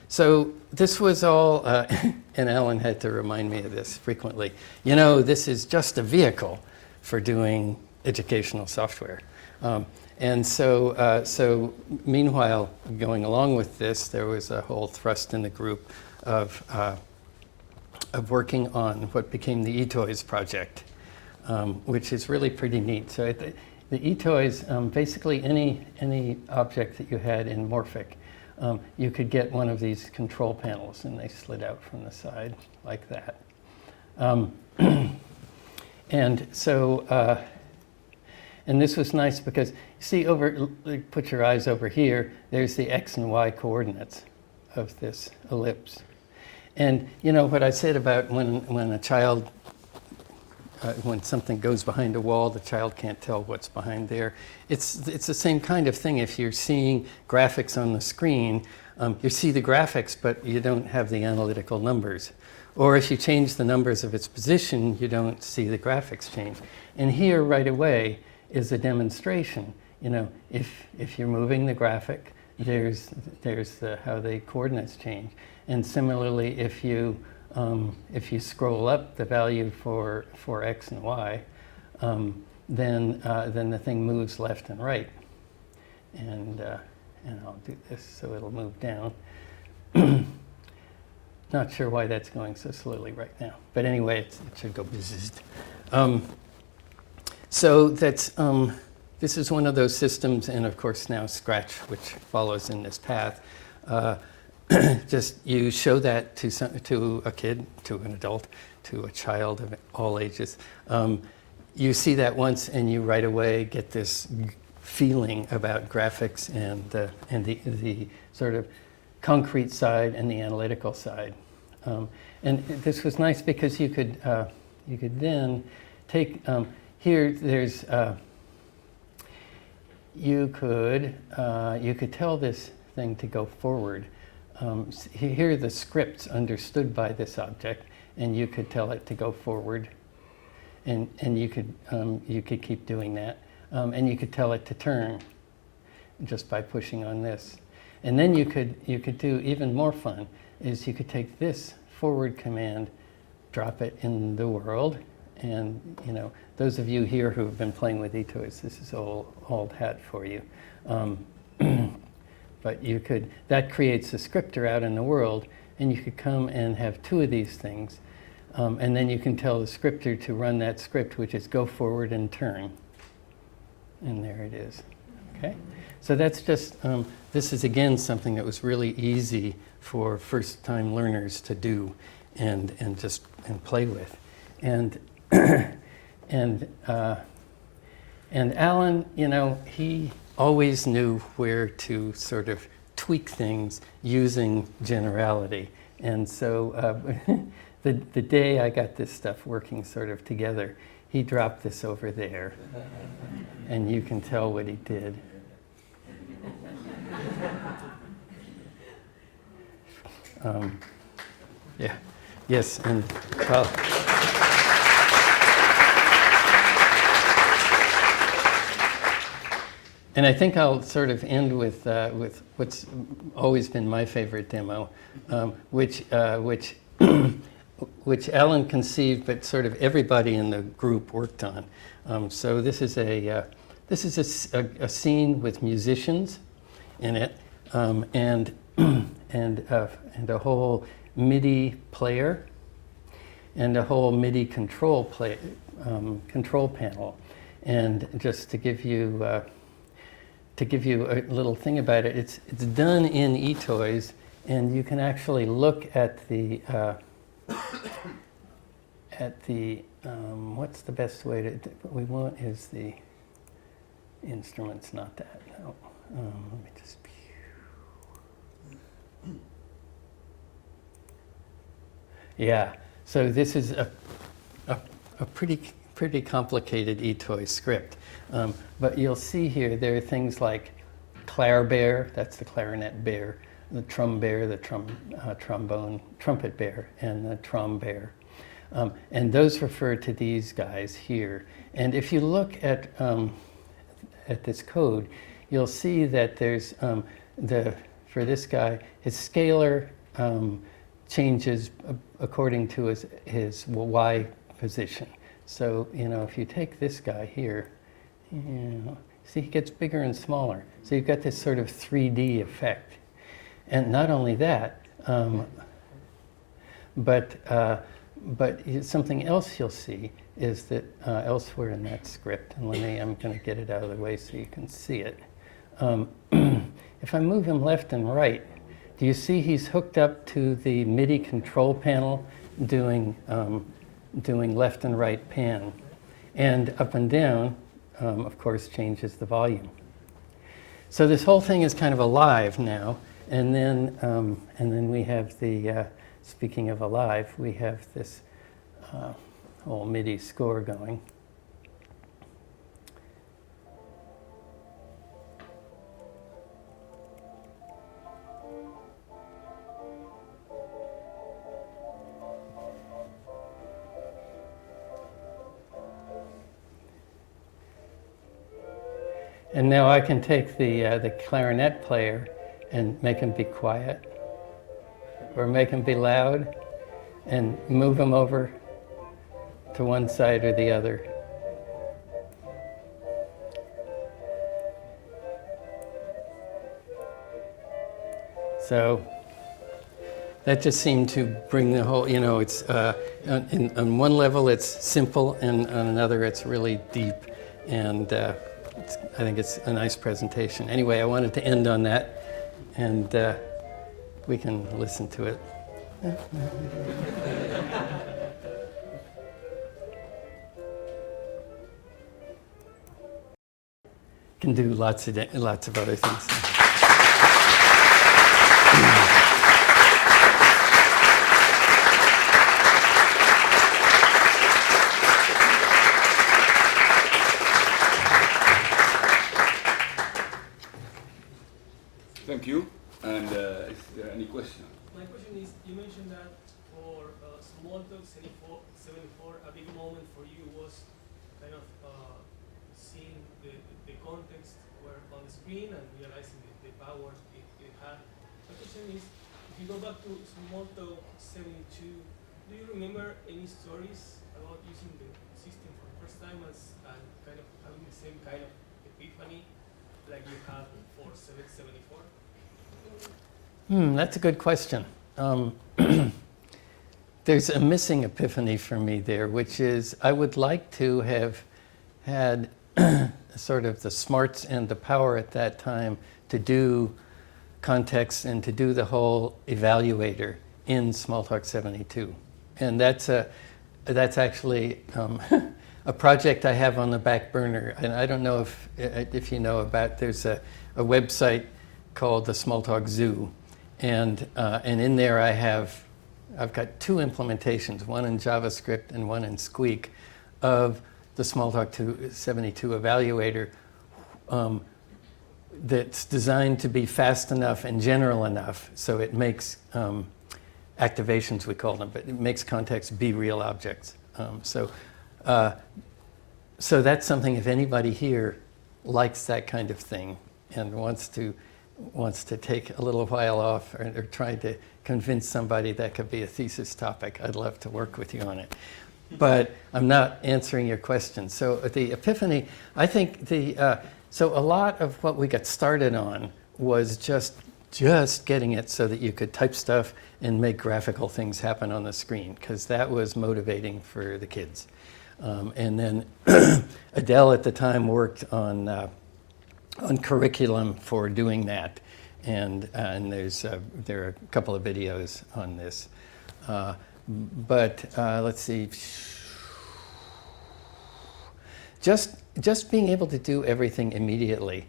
so this was all, and Alan had to remind me of this frequently. This is just a vehicle for doing educational software. And so meanwhile, going along with this, there was a whole thrust in the group of working on what became the Etoys project, which is really pretty neat. So the Etoys, basically any object that you had in Morphic, you could get one of these control panels, and they slid out from the side like that. And so, and this was nice because, you see put your eyes over here, there's the X and Y coordinates of this ellipse. And what I said about when a child, when something goes behind a wall, the child can't tell what's behind there. It's the same kind of thing. If you're seeing graphics on the screen, you see the graphics, but you don't have the analytical numbers. Or if you change the numbers of its position, you don't see the graphics change. And here, right away, is a demonstration. If you're moving the graphic, there's how the coordinates change. And similarly, if you scroll up the value for X and Y, then the thing moves left and right. And I'll do this so it'll move down. Not sure why that's going so slowly right now, but anyway, it should go bzzzt. So that's this is one of those systems, and of course now Scratch, which follows in this path. Just you show that to a kid, to an adult, to a child of all ages. You see that once, and you right away get this feeling about graphics and the sort of concrete side and the analytical side. And this was nice because you could then take here. There's you could tell this thing to go forward. Here are the scripts understood by this object, and you could tell it to go forward, and you could keep doing that, and you could tell it to turn just by pushing on this. And then you could do even more fun, is you could take this forward command, drop it in the world, and those of you here who have been playing with Etoys, this is old hat for you. But that creates a scripter out in the world, and you could come and have two of these things, and then you can tell the scripter to run that script, which is go forward and turn. And there it is. Okay? So that's just, this is again something that was really easy for first-time learners to do and play with. And Alan, he always knew where to sort of tweak things using generality. And so the day I got this stuff working sort of together, he dropped this over there. And you can tell what he did. Yeah. Yes, and well. And I think I'll sort of end with what's always been my favorite demo, which Alan conceived, but sort of everybody in the group worked on. So this is a scene with musicians in it, and a whole MIDI player, and a whole MIDI control panel. And just to give you a little thing about it, it's done in Etoys, and you can actually look at the what's the best way to, what we want is the instruments, not that. No. Let me just. Yeah. So this is a pretty complicated Etoys script. But you'll see here there are things like clair bear, that's the clarinet bear, the trum bear, the trombone, trumpet bear, and the trom bear. And those refer to these guys here. And if you look at this code, you'll see that there's for this guy, his scalar changes according to his Y position. So, if you take this guy here, see, he gets bigger and smaller. So you've got this sort of 3D effect. And not only that, but something else you'll see is that elsewhere in that script, and I'm going to get it out of the way so you can see it. If I move him left and right, do you see he's hooked up to the MIDI control panel doing left and right pan? And up and down, of course, changes the volume. So this whole thing is kind of alive now. And then we have the, speaking of alive, we have this whole MIDI score going. And now I can take the clarinet player and make him be quiet, or make him be loud, and move him over to one side or the other. So that just seemed to bring the whole, it's on one level it's simple, and on another it's really deep, and I think it's a nice presentation. Anyway, I wanted to end on that, and we can listen to it. Can do lots of other things. you mentioned that for Smalltalk-74, a big moment for you was kind of seeing the context were on the screen and realizing the power it had. My question is, if you go back to Smalltalk-72, do you remember any stories about using the system for the first time and kind of having the same kind of epiphany like you had for 74? That's a good question. There's a missing epiphany for me there, which is I would like to have had sort of the smarts and the power at that time to do context and to do the whole evaluator in Smalltalk-72. And that's actually a project I have on the back burner. And I don't know if you know about, there's a website called the Smalltalk Zoo. And in there I've got two implementations, one in JavaScript and one in Squeak, of the Smalltalk-72 evaluator that's designed to be fast enough and general enough so it makes activations, we call them, but it makes context be real objects. So that's something, if anybody here likes that kind of thing and wants to take a little while off or try to convince somebody that could be a thesis topic, I'd love to work with you on it. But I'm not answering your question. So the epiphany, I think so a lot of what we got started on was just getting it so that you could type stuff and make graphical things happen on the screen, because that was motivating for the kids. And then Adele at the time worked on curriculum for doing that, and there are a couple of videos on this. But let's see. Just being able to do everything immediately.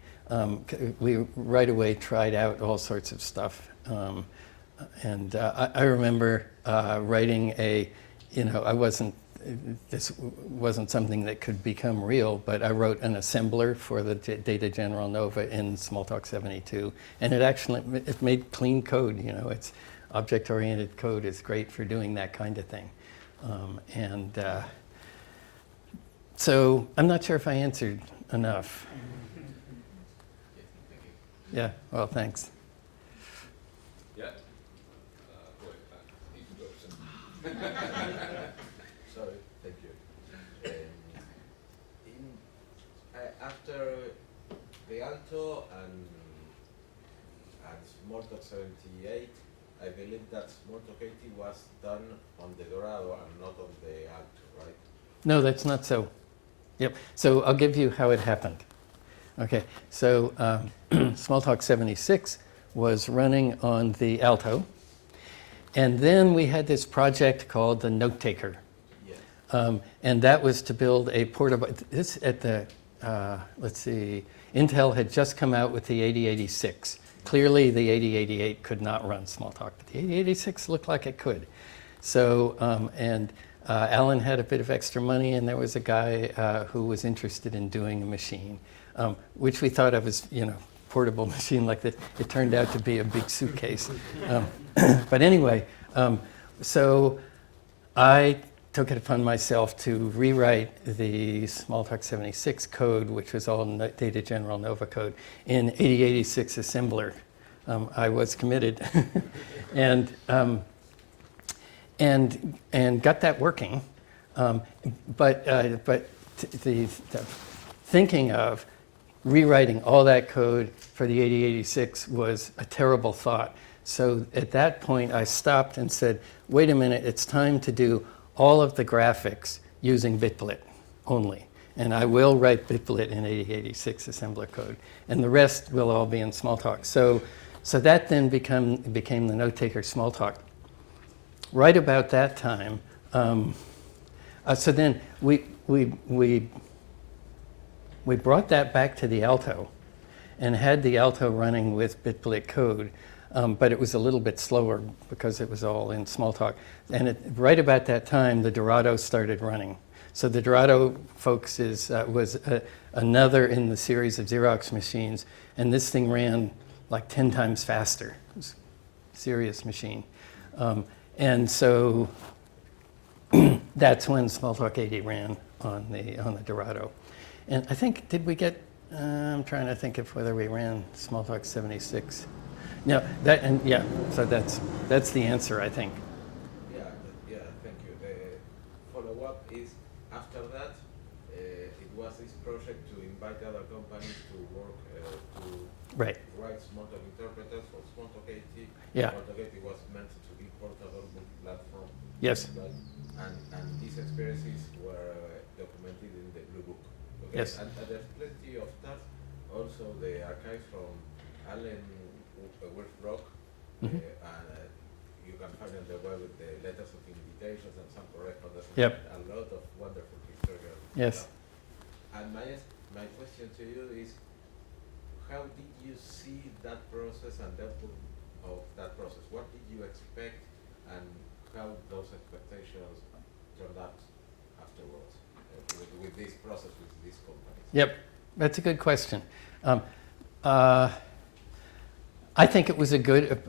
We right away tried out all sorts of stuff. And I remember writing this wasn't something that could become real, but I wrote an assembler for the Data General Nova in Smalltalk-72, and it made clean code. It's object-oriented code is great for doing that kind of thing. So I'm not sure if I answered enough. Yeah, well, thanks. Yeah. Sorry, thank you. After the Alto and Smalltalk-78, I believe that Smalltalk-80 was done on the Dorado and not on the Alto, right? No, that's not so. Yep. So I'll give you how it happened. Okay. So Smalltalk-76 was running on the Alto, and then we had this project called the Note Taker, and that was to build a portable. This at the let's see, Intel had just come out with the 8086. Clearly, the 8088 could not run Smalltalk, but the 8086 looked like it could. So Alan had a bit of extra money, and there was a guy who was interested in doing a machine, which we thought of as, portable machine like this. It turned out to be a big suitcase. But anyway, so I took it upon myself to rewrite the Smalltalk-76 code, which was all Data General Nova code, in 8086 assembler. I was committed. And got that working, but the thinking of rewriting all that code for the 8086 was a terrible thought. So at that point, I stopped and said, "Wait a minute! It's time to do all of the graphics using Bitblit only, and I will write Bitblit in 8086 assembler code, and the rest will all be in Smalltalk." So that then became the Note Taker Smalltalk. Right about that time, so then we brought that back to the Alto and had the Alto running with Bitblit code, but it was a little bit slower because it was all in Smalltalk. And right about that time, the Dorado started running. So the Dorado, folks, was another in the series of Xerox machines, and this thing ran like 10 times faster. It was a serious machine. And so that's when Smalltalk-80 ran on the Dorado. And I think, did we get, I'm trying to think of whether we ran Smalltalk-76. No, that, and yeah, so that's the answer, I think. Yeah, thank you. The follow-up is, after that, it was this project to invite other companies to work to Right. write Smalltalk interpreters for Smalltalk-80. Yeah. Smalltalk-80 was meant to be portable multi-platform. Yes. Right? And these experiences were documented in the Blue Book. Okay? Yes. And there's plenty of that. Also, the archives from Allen Wolfbrock, Mhm. and you can find on the web with the letters of invitations and some correspondence. Yep. A lot of wonderful historical Yes. stuff. And my question to you is, how did you see that process and the output of that process? What did you expect, and how those expectations turned out afterwards with this process, with these companies? Yep, that's a good question. I think it was a good,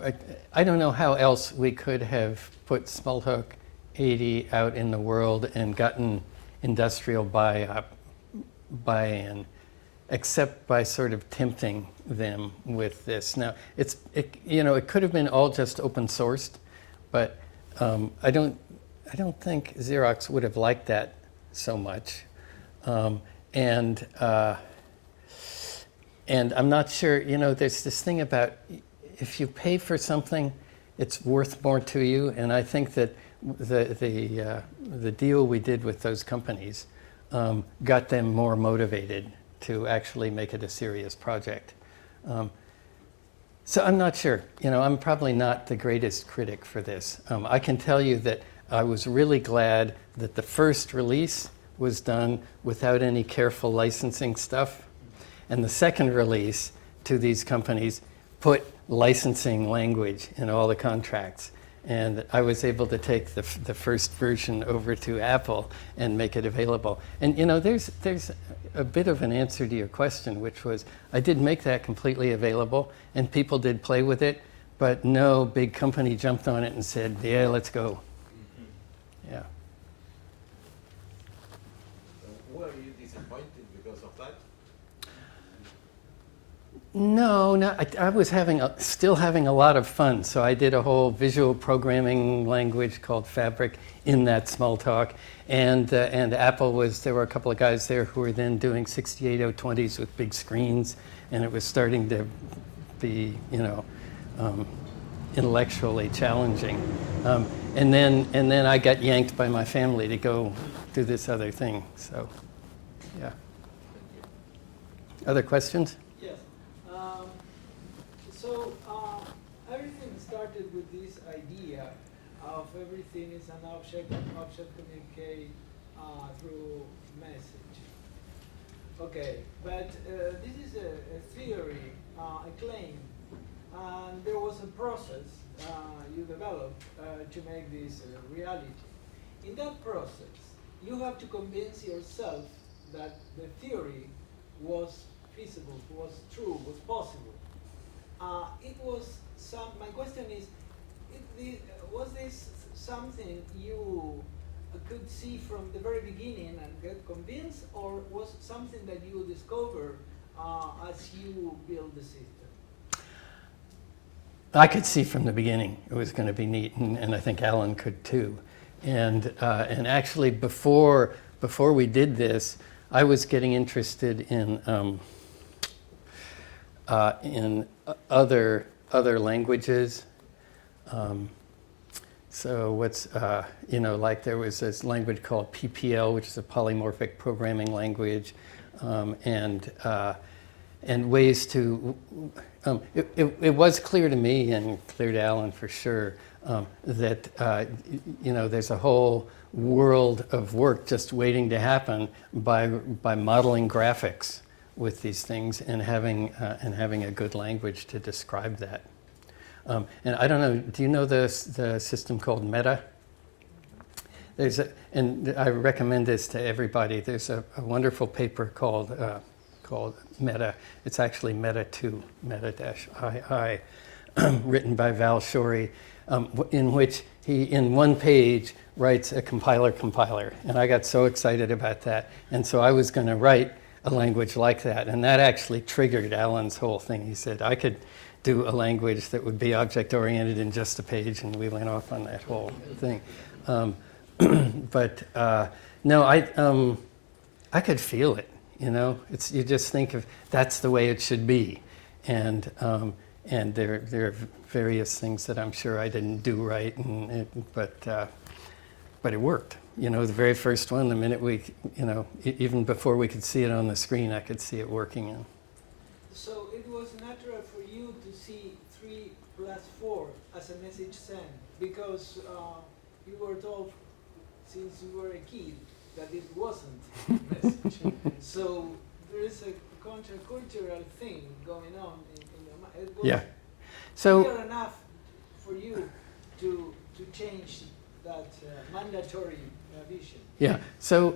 I don't know how else we could have put Smalltalk-80 out in the world and gotten industrial buy-in, except by sort of tempting them with this. Now, it could have been all just open sourced, but I don't think Xerox would have liked that so much. And I'm not sure, there's this thing about if you pay for something, it's worth more to you. And I think that the deal we did with those companies got them more motivated to actually make it a serious project. So I'm not sure. I'm probably not the greatest critic for this. I can tell you that I was really glad that the first release was done without any careful licensing stuff. And the second release to these companies put licensing language in all the contracts. And I was able to take the first version over to Apple and make it available. And there's a bit of an answer to your question, which was I did make that completely available, and people did play with it, but no big company jumped on it and said, yeah, let's go. Yeah. Were you disappointed because of that? No, I was still having a lot of fun. So I did a whole visual programming language called Fabric in that Smalltalk. And Apple there were a couple of guys there who were then doing 68020s with big screens. And it was starting to be, intellectually challenging. And then I got yanked by my family to go do this other thing. So, yeah. Other questions? Yes. So everything started with this idea of everything is an object, and object communicate through message. Okay, but this is a theory, a claim, and there was a process you developed to make this reality. In that process, you have to convince yourself that the theory was feasible, was true, was possible. My question is, was this something you could see from the very beginning and get convinced, or was something that you discovered as you build the system? I could see from the beginning it was going to be neat, and I think Alan could too. And actually, before we did this, I was getting interested in other languages. So what's like there was this language called PPL, which is a polymorphic programming language, and ways to. It was clear to me and clear to Alan for sure that there's a whole world of work just waiting to happen by modeling graphics with these things and having a good language to describe that. And I don't know, do you know the system called Meta? And I recommend this to everybody. There's a wonderful paper called Meta. It's actually Meta-II, Meta-II, written by Val Shorey, in which he in one page writes a compiler, and I got so excited about that. And so I was going to write a language like that, and that actually triggered Alan's whole thing. He said I could do a language that would be object-oriented in just a page, and we went off on that whole thing. No, I could feel it. You know, it's you just think of that's the way it should be, and there are various things that I'm sure I didn't do right, but it worked. You know, the very first one, the minute we, you know, even before we could see it on the screen, I could see it working. So it was natural for you to see 3 plus 4 as a message sent, because you were told since you were a kid that it wasn't a message. So there is a countercultural thing going on in your mind. It was Yeah. So clear enough for you to change that mandatory vision. yeah. So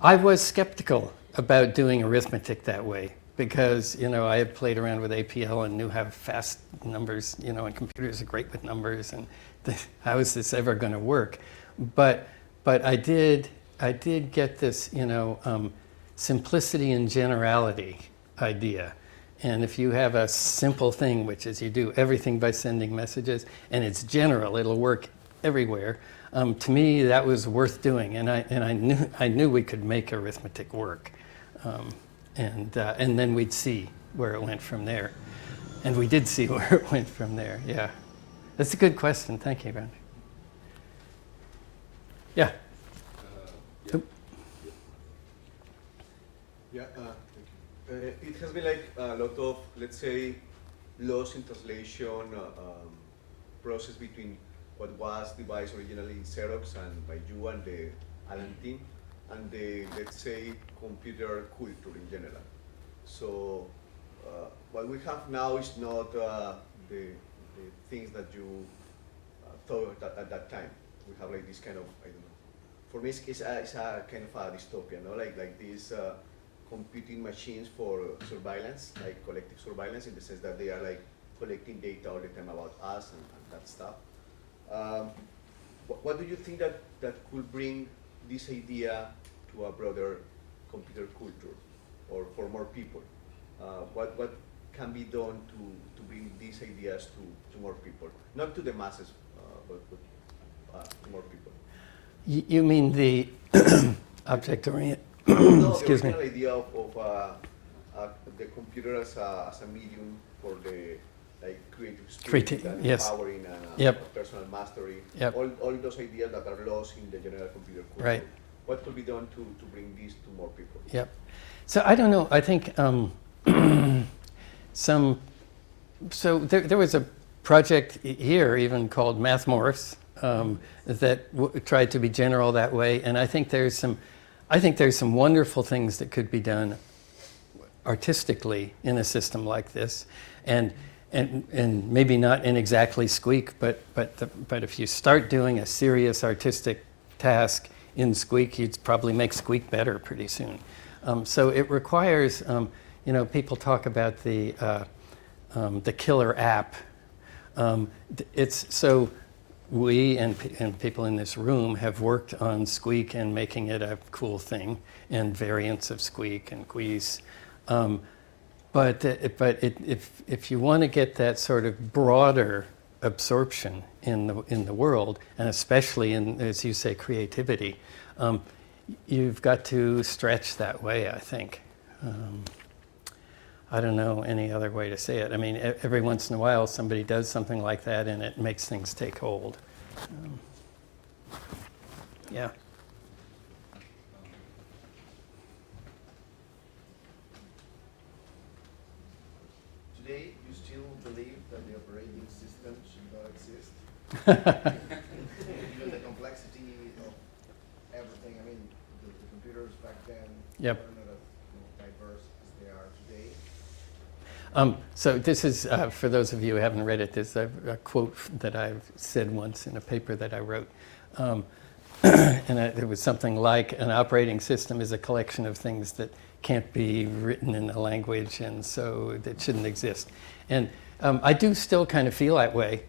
I was skeptical about doing arithmetic that way because, you know, I had played around with APL and knew how fast numbers, you know, and computers are great with numbers, and how is this ever going to work? But I did get this, you know, simplicity and generality idea. And if you have a simple thing, which is you do everything by sending messages, and it's general, it'll work everywhere. To me, that was worth doing, and I knew we could make arithmetic work, and then we'd see where it went from there, and we did see where it went from there. Yeah, that's a good question. Thank you, Randy. Yeah. Yeah, thank you. It has been like a lot of, let's say, loss in translation process between what was devised originally in Xerox and by you and the Allen team, and the, let's say, computer culture in general. So what we have now is not the things that you thought at that time. We have like this kind of, I don't know. For me, it's a kind of a dystopia, no? Like these computing machines for surveillance, like collective surveillance, in the sense that they are like collecting data all the time about us and that stuff. What do you think that could bring this idea to a broader computer culture, or for more people? What can be done to bring these ideas to more people, not to the masses, but to more people? You mean the object-oriented? No, Excuse me. the original idea of the computer as a medium for the like creative spirit and yes. empowering and Yep. personal mastery. Yep. All those ideas that are lost in the general computer culture. Right. What could be done to bring this to more people? Yep. So I don't know. I think so there was a project here even called MathMorphs that tried to be general that way, and I think there's some wonderful things that could be done artistically in a system like this, and maybe not in exactly Squeak, but if you start doing a serious artistic task in Squeak, you'd probably make Squeak better pretty soon. So it requires, you know, people talk about the killer app. It's so. We and people in this room have worked on Squeak and making it a cool thing, and variants of Squeak and OOZE. But if you want to get that sort of broader absorption in the world, and especially in, as you say, creativity, you've got to stretch that way, I think. I don't know any other way to say it. I mean, every once in a while somebody does something like that and it makes things take hold. Yeah. Today, you still believe that the operating system should not exist? Given the complexity of everything, I mean, the computers back then Yep. were not as diverse as they are today. So this is, for those of you who haven't read it, there's a quote that I've said once in a paper that I wrote. And it was something like, an operating system is a collection of things that can't be written in a language, and so it shouldn't exist. And I do still kind of feel that way.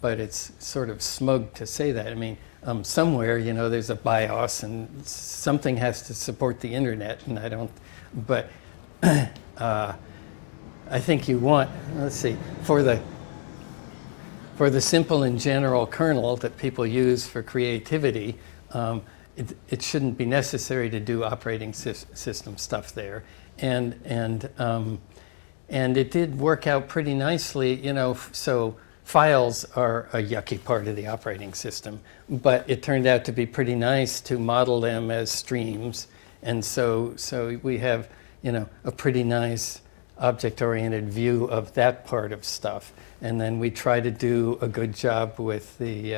but it's sort of smug to say that. I mean, somewhere, you know, there's a BIOS and something has to support the internet, and I don't, but I think you want, let's see, for the simple and general kernel that people use for creativity, it shouldn't be necessary to do operating system stuff there. And it did work out pretty nicely, you know, so files are a yucky part of the operating system, but it turned out to be pretty nice to model them as streams. And so we have, you know, a pretty nice object-oriented view of that part of stuff. And then we try to do a good job with the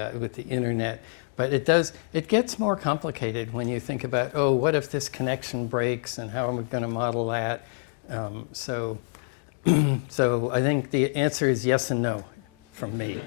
internet. But it gets more complicated when you think about, oh, what if this connection breaks and how am we going to model that? So I think the answer is yes and no from me.